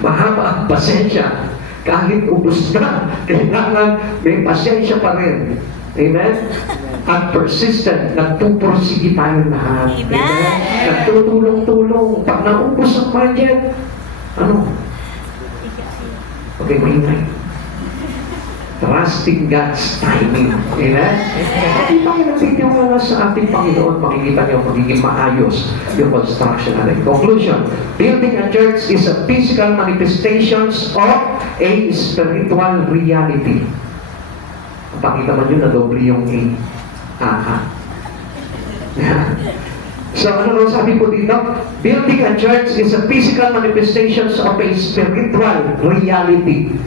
Mahaba ang pasensya. Kahit ubus na, kailangan may pasensya pa rin. Amen? At persistent, nagpupursige tayo lahat. Amen? Nagtutulong-tulong. Pag naubos ang budget, ano? Okay, maingay. Trusting God's timing. Amen? Hindi tayo nagtitiwala sa ating Panginoon, makikita niyo magiging maayos yung construction natin. Conclusion, building a church is a physical manifestations of a spiritual reality. Pakita man yun na doble yung A. So, ano nung sabi ko dito? Building a church is a physical manifestations of a spiritual reality.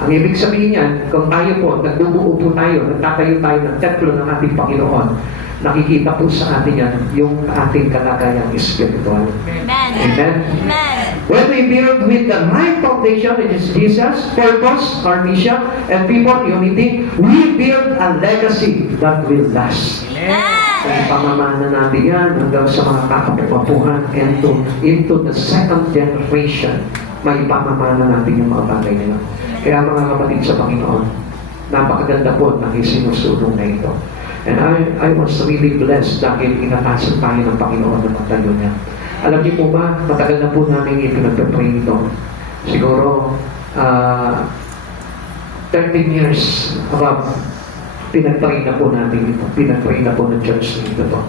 Ang ibig sabihin niyan, kung tayo po, nagbubuo po tayo, nagtatayo tayo ng templo ng ating Panginoon, nakikita po sa atin yan, yung ating kalagayang spiritual. Amen. Amen? Amen. When we build with the right foundation, which is Jesus, purpose, our mission, and people, unity, we build a legacy that will last. Kaya pamamana natin yan hanggang sa mga kakapapuhan into the second generation maipamamana natin yung mga bagay na yun. Kaya mga kapatid sa Panginoon, napakaganda po ng isinusulong na ito. And I was really blessed dahil inatasan tayo ng Panginoon ng magdalo niya. Alam niyo po ba, matagal na po namin ipinagpapray ito. Siguro, 13 years above, pinagpray na po natin ito. Pinagpray na po ng church nito to.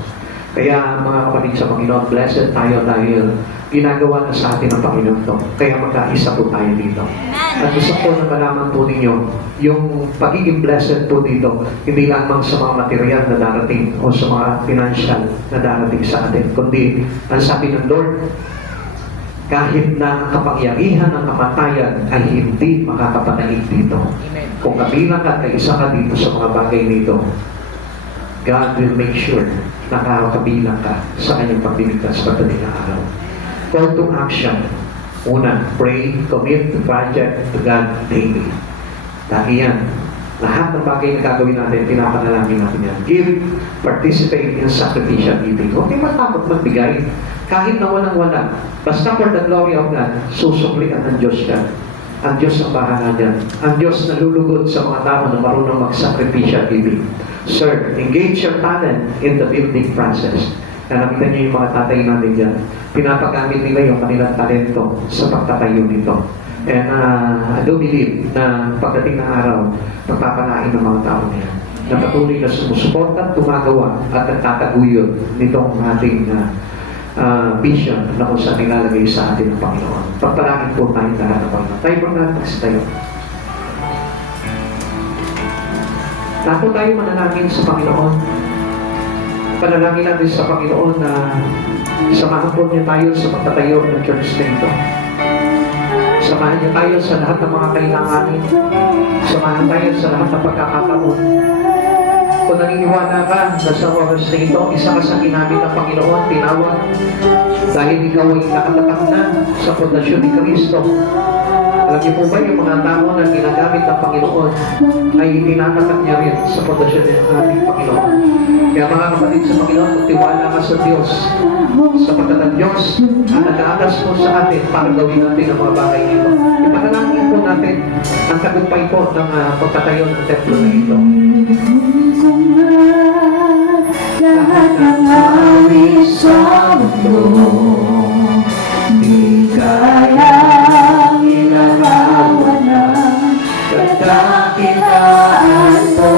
Kaya mga kapatid sa Panginoon, blessed tayo dahil ginagawa na sa atin ng Panginoon to. Kaya magkaisa po tayo dito. At gusto ko na malaman po ninyo, yung pagiging blessed po dito, hindi lamang sa mga material na darating o sa mga financial na darating sa atin, kundi ang sabi ng Lord, kahit na ang kapangyarihan ng kamatayan ay hindi makakapanalig dito. Kung kabilang ka at isa ka dito sa mga bagay nito, God will make sure na nakakabilang ka sa kanyang pagliligtas pagdating ng araw. Call to action. Una, pray, commit the project to God daily. Dahil yan, lahat ng bagay na gagawin natin, pinapanalangin natin yan. Give, participate in sacrificial giving. Huwag kayo matakot magbigay. Kahit na walang-wala. Basta for the glory of God, susuklian ng Diyos yan. Ang Diyos ang bahala dyan. Ang Diyos nalulugod sa mga tao na marunong mag-sacrificial giving. Sir, engage your talent in the building process. Na nakita niyo yung mga tatay namin dyan. Pinapagamit nila yung kanilang talento sa pagtatayo nito. And I do believe na pagdating ng araw, pagpapalain ng mga tao niya na patuloy na sumusuporta, tumagawa at nagtataguyod nitong ating vision na kung saan nilalagay sa atin ng Panginoon. Pagpalangin po tayo lahat ng Panginoon. Tayo bang natas tayo? Lahat tayo manalangin sa Panginoon. Panalangin natin sa Panginoon na samahan po niya tayo sa pagtatayo ng church na ito. Samahan niya tayo sa lahat ng mga kailanganin. Samahan tayo sa lahat ng pagkakataon. Kung naniniwala ka na sa oras na ito, isa ka sa ginamit ng Panginoon, tinawag. Dahil ikaw ay nakatatak na sa pundasyon ni Kristo. Alam niyo po ba yung mga tao na ginagamit ng Panginoon ay tinatatak niya rin sa pundasyon ng ating Panginoon. Kaya mga kapatid sa Panginoon, magtiwala ka sa Diyos. Sapagkat ang Diyos ang nag-aatas po sa atin para gawin natin ang mga bagay nito. Ipanalangin po natin ang tagumpay po ng pagtatayo ng templo na ito. Lahat ng awit sa mundo, di kayang ilarawan ng kadakilaan mo.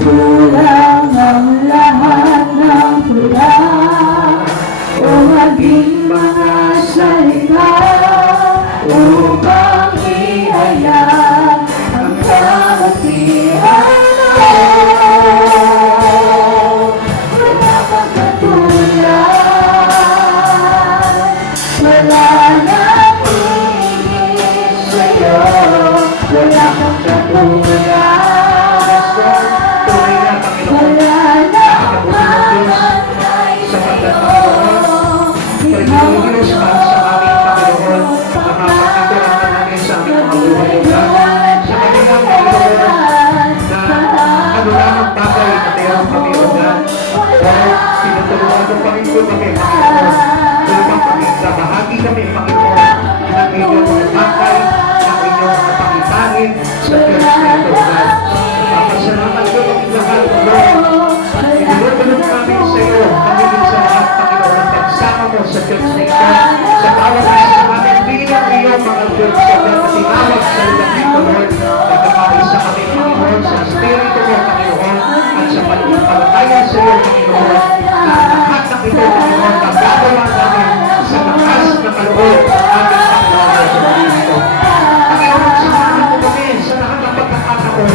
Kulang ang lahat ng pula o maging mga salita upang ihayag ang kabutihan mo. Wala kang katulad, wala nang higit sa'yo. Wala kang katulad, wala nang matay sa'yo. Ikaw ang Diyos para sa aming Panginoon, nakapagtutulungan namin sa aming mga buhay na sa kanilang Panginoon na ano lang ang bagay na mayroon kami o na pero tinutulungan mo kami po kami Panginoon upang pagkakabahagi kami Panginoon ng inyong mga bagay, ng inyong mga pangitangin sa church na ito na papasalamat ko kami lahat Lord. Tinutulong namin sa iyo kamigit sa lahat Panginoon pagsama mo sa church na ito sa bawat isa namin bilang iyong mga church na tinawag sa lugar nito Lord nagkakaisa kami Panginoon sa Espiritu mo Panginoon at sa pagpapalataya sa iyo Panginoon na lahat ng ito Panginoon magagawa namin sa lakas na kaloob aming Panginoon sa Kristo. Panginoon, samahan mo kami sa lahat ng pagkakataon.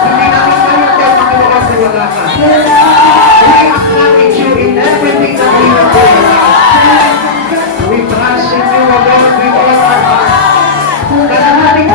Hindi namin kaya kayo Panginoon na wala ka. We acknowledge you in everything that we are doing. We trust in you, O Lord, with all our heart. Na ang ating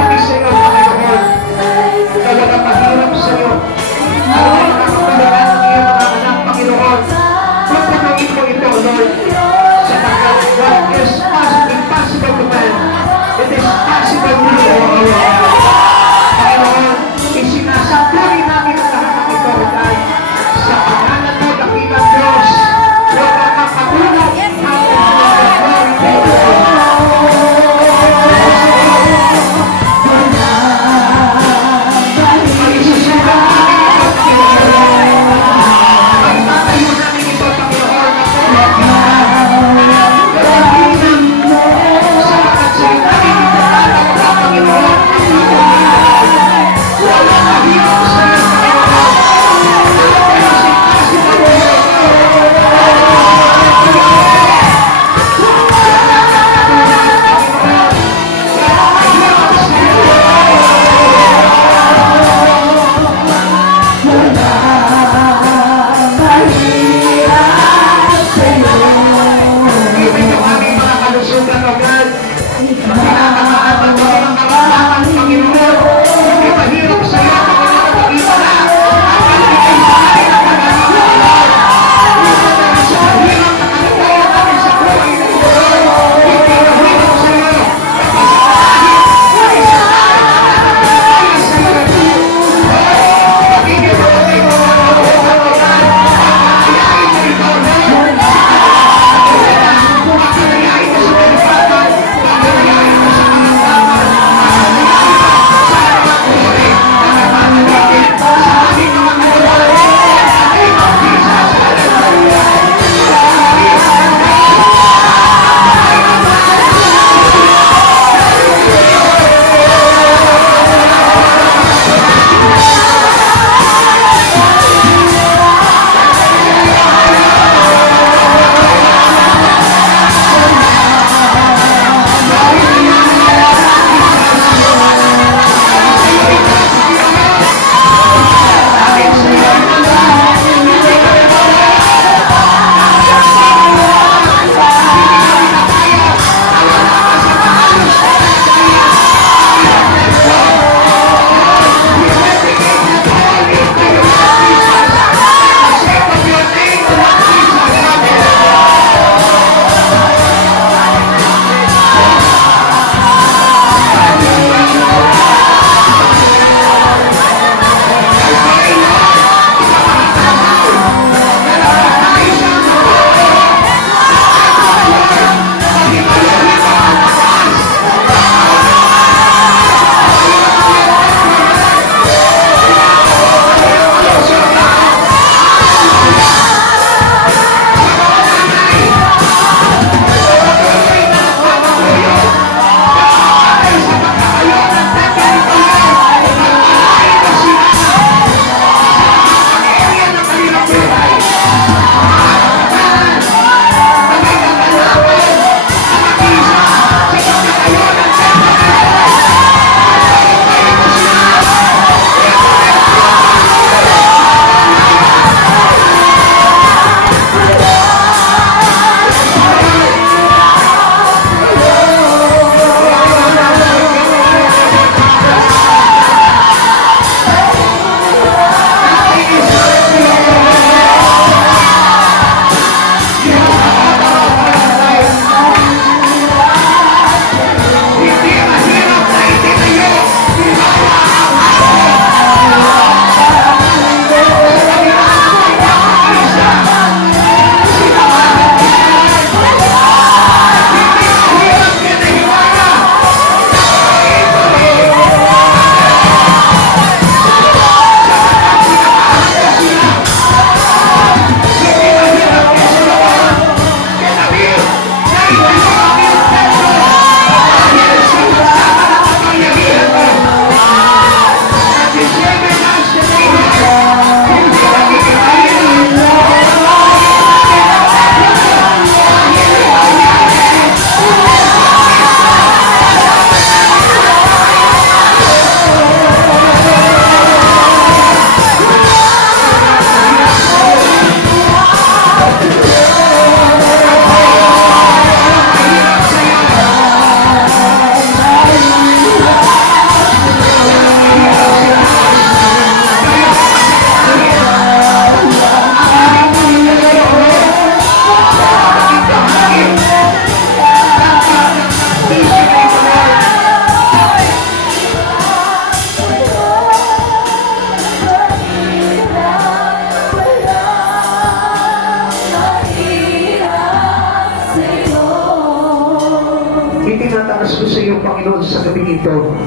Panginoon, sa gabi ito,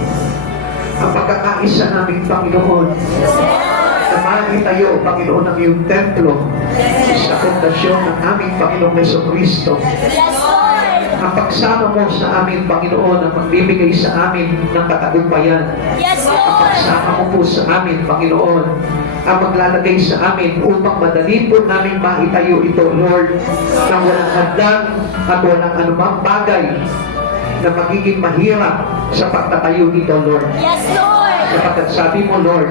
ang pagkakaisa namin, Panginoon, na maitayo, Panginoon, ang iyong templo sa pundasyon ng aming Panginoong Jesucristo. Ang pagsama mo sa amin, Panginoon, ang magbibigay sa amin ng katagumpayan. Ang pagsama mo po sa amin, Panginoon, ang maglalagay sa amin upang madali po namin maitayo ito, Lord, na walang hadlang at walang anumang bagay na magiging mahirap sa pagtatayo nito, Lord. Sapagkat sabi mo, Lord,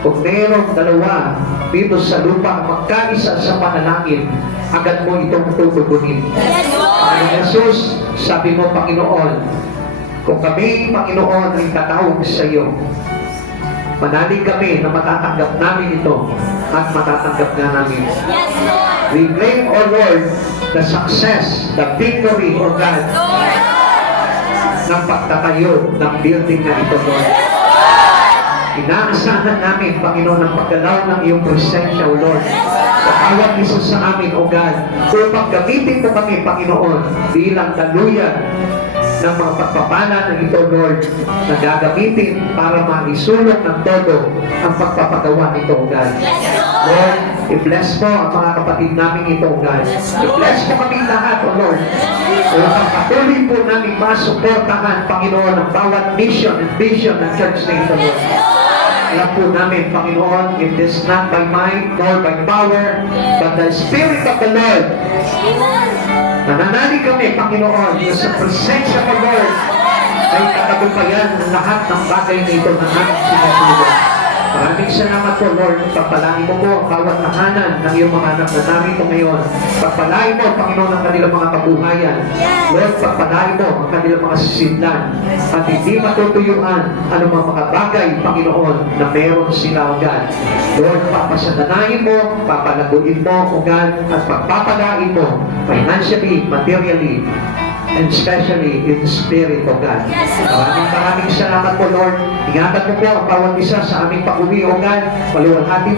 kung mayroong dalawa dito sa lupa magkaisa sa panalangin, agad mo itong tutugunin. Panginoon Jesus, sabi mo, Panginoon, kung kami, Panginoon, ay tatawag sa iyo, manalig kami na matatanggap namin ito at matatanggap na namin. We claim, O Lord, the success, the victory, O God, ng pagtatayo ng building na ito, Lord. Inaasahan namin, Panginoon, ang paggalaw ng iyong presensya, O Lord. Sa bawat isa sa amin, O God, upang gamitin mo kami, Panginoon, bilang daluyan ng mga pagpapala ng ito, Lord, na gagamitin para maisulong ng todo ang pagpapagawa nito, O God. Lord, i-bless mo ang mga kapatid namin ito, O God. I-bless mo kami lahat, O Lord. Upang patuloy po namin masuportahan, Panginoon, ang bawat mission and vision ng church na ito, Lord. Alam po namin, Panginoon, it is not by might nor by power, but the Spirit of the Lord. Nananalig kami, Panginoon, na sa presensya ng Lord ay katagumpayan ng lahat ng bagay na ito na aming sinusunod. Maraming salamat po, Lord. Pagpalain mo po ang bawat tahanan ng iyong mga anak na narito ngayon. Pagpalain mo, Panginoon, ang kanilang mga kabuhayan. Lord, pagpalain mo ang kanilang mga sisidlan. At hindi matutuyuan ang mga bagay, Panginoon, na meron sila, O God. Lord, papasadanayin mo, papalaguin mo, O God, at pagpapalain mo financially, materially, and especially in spirit, O God. Maraming salamat po, Lord. Ingatan mo po ang bawat isa sa aming pag-uwi, O God. Maluwalhati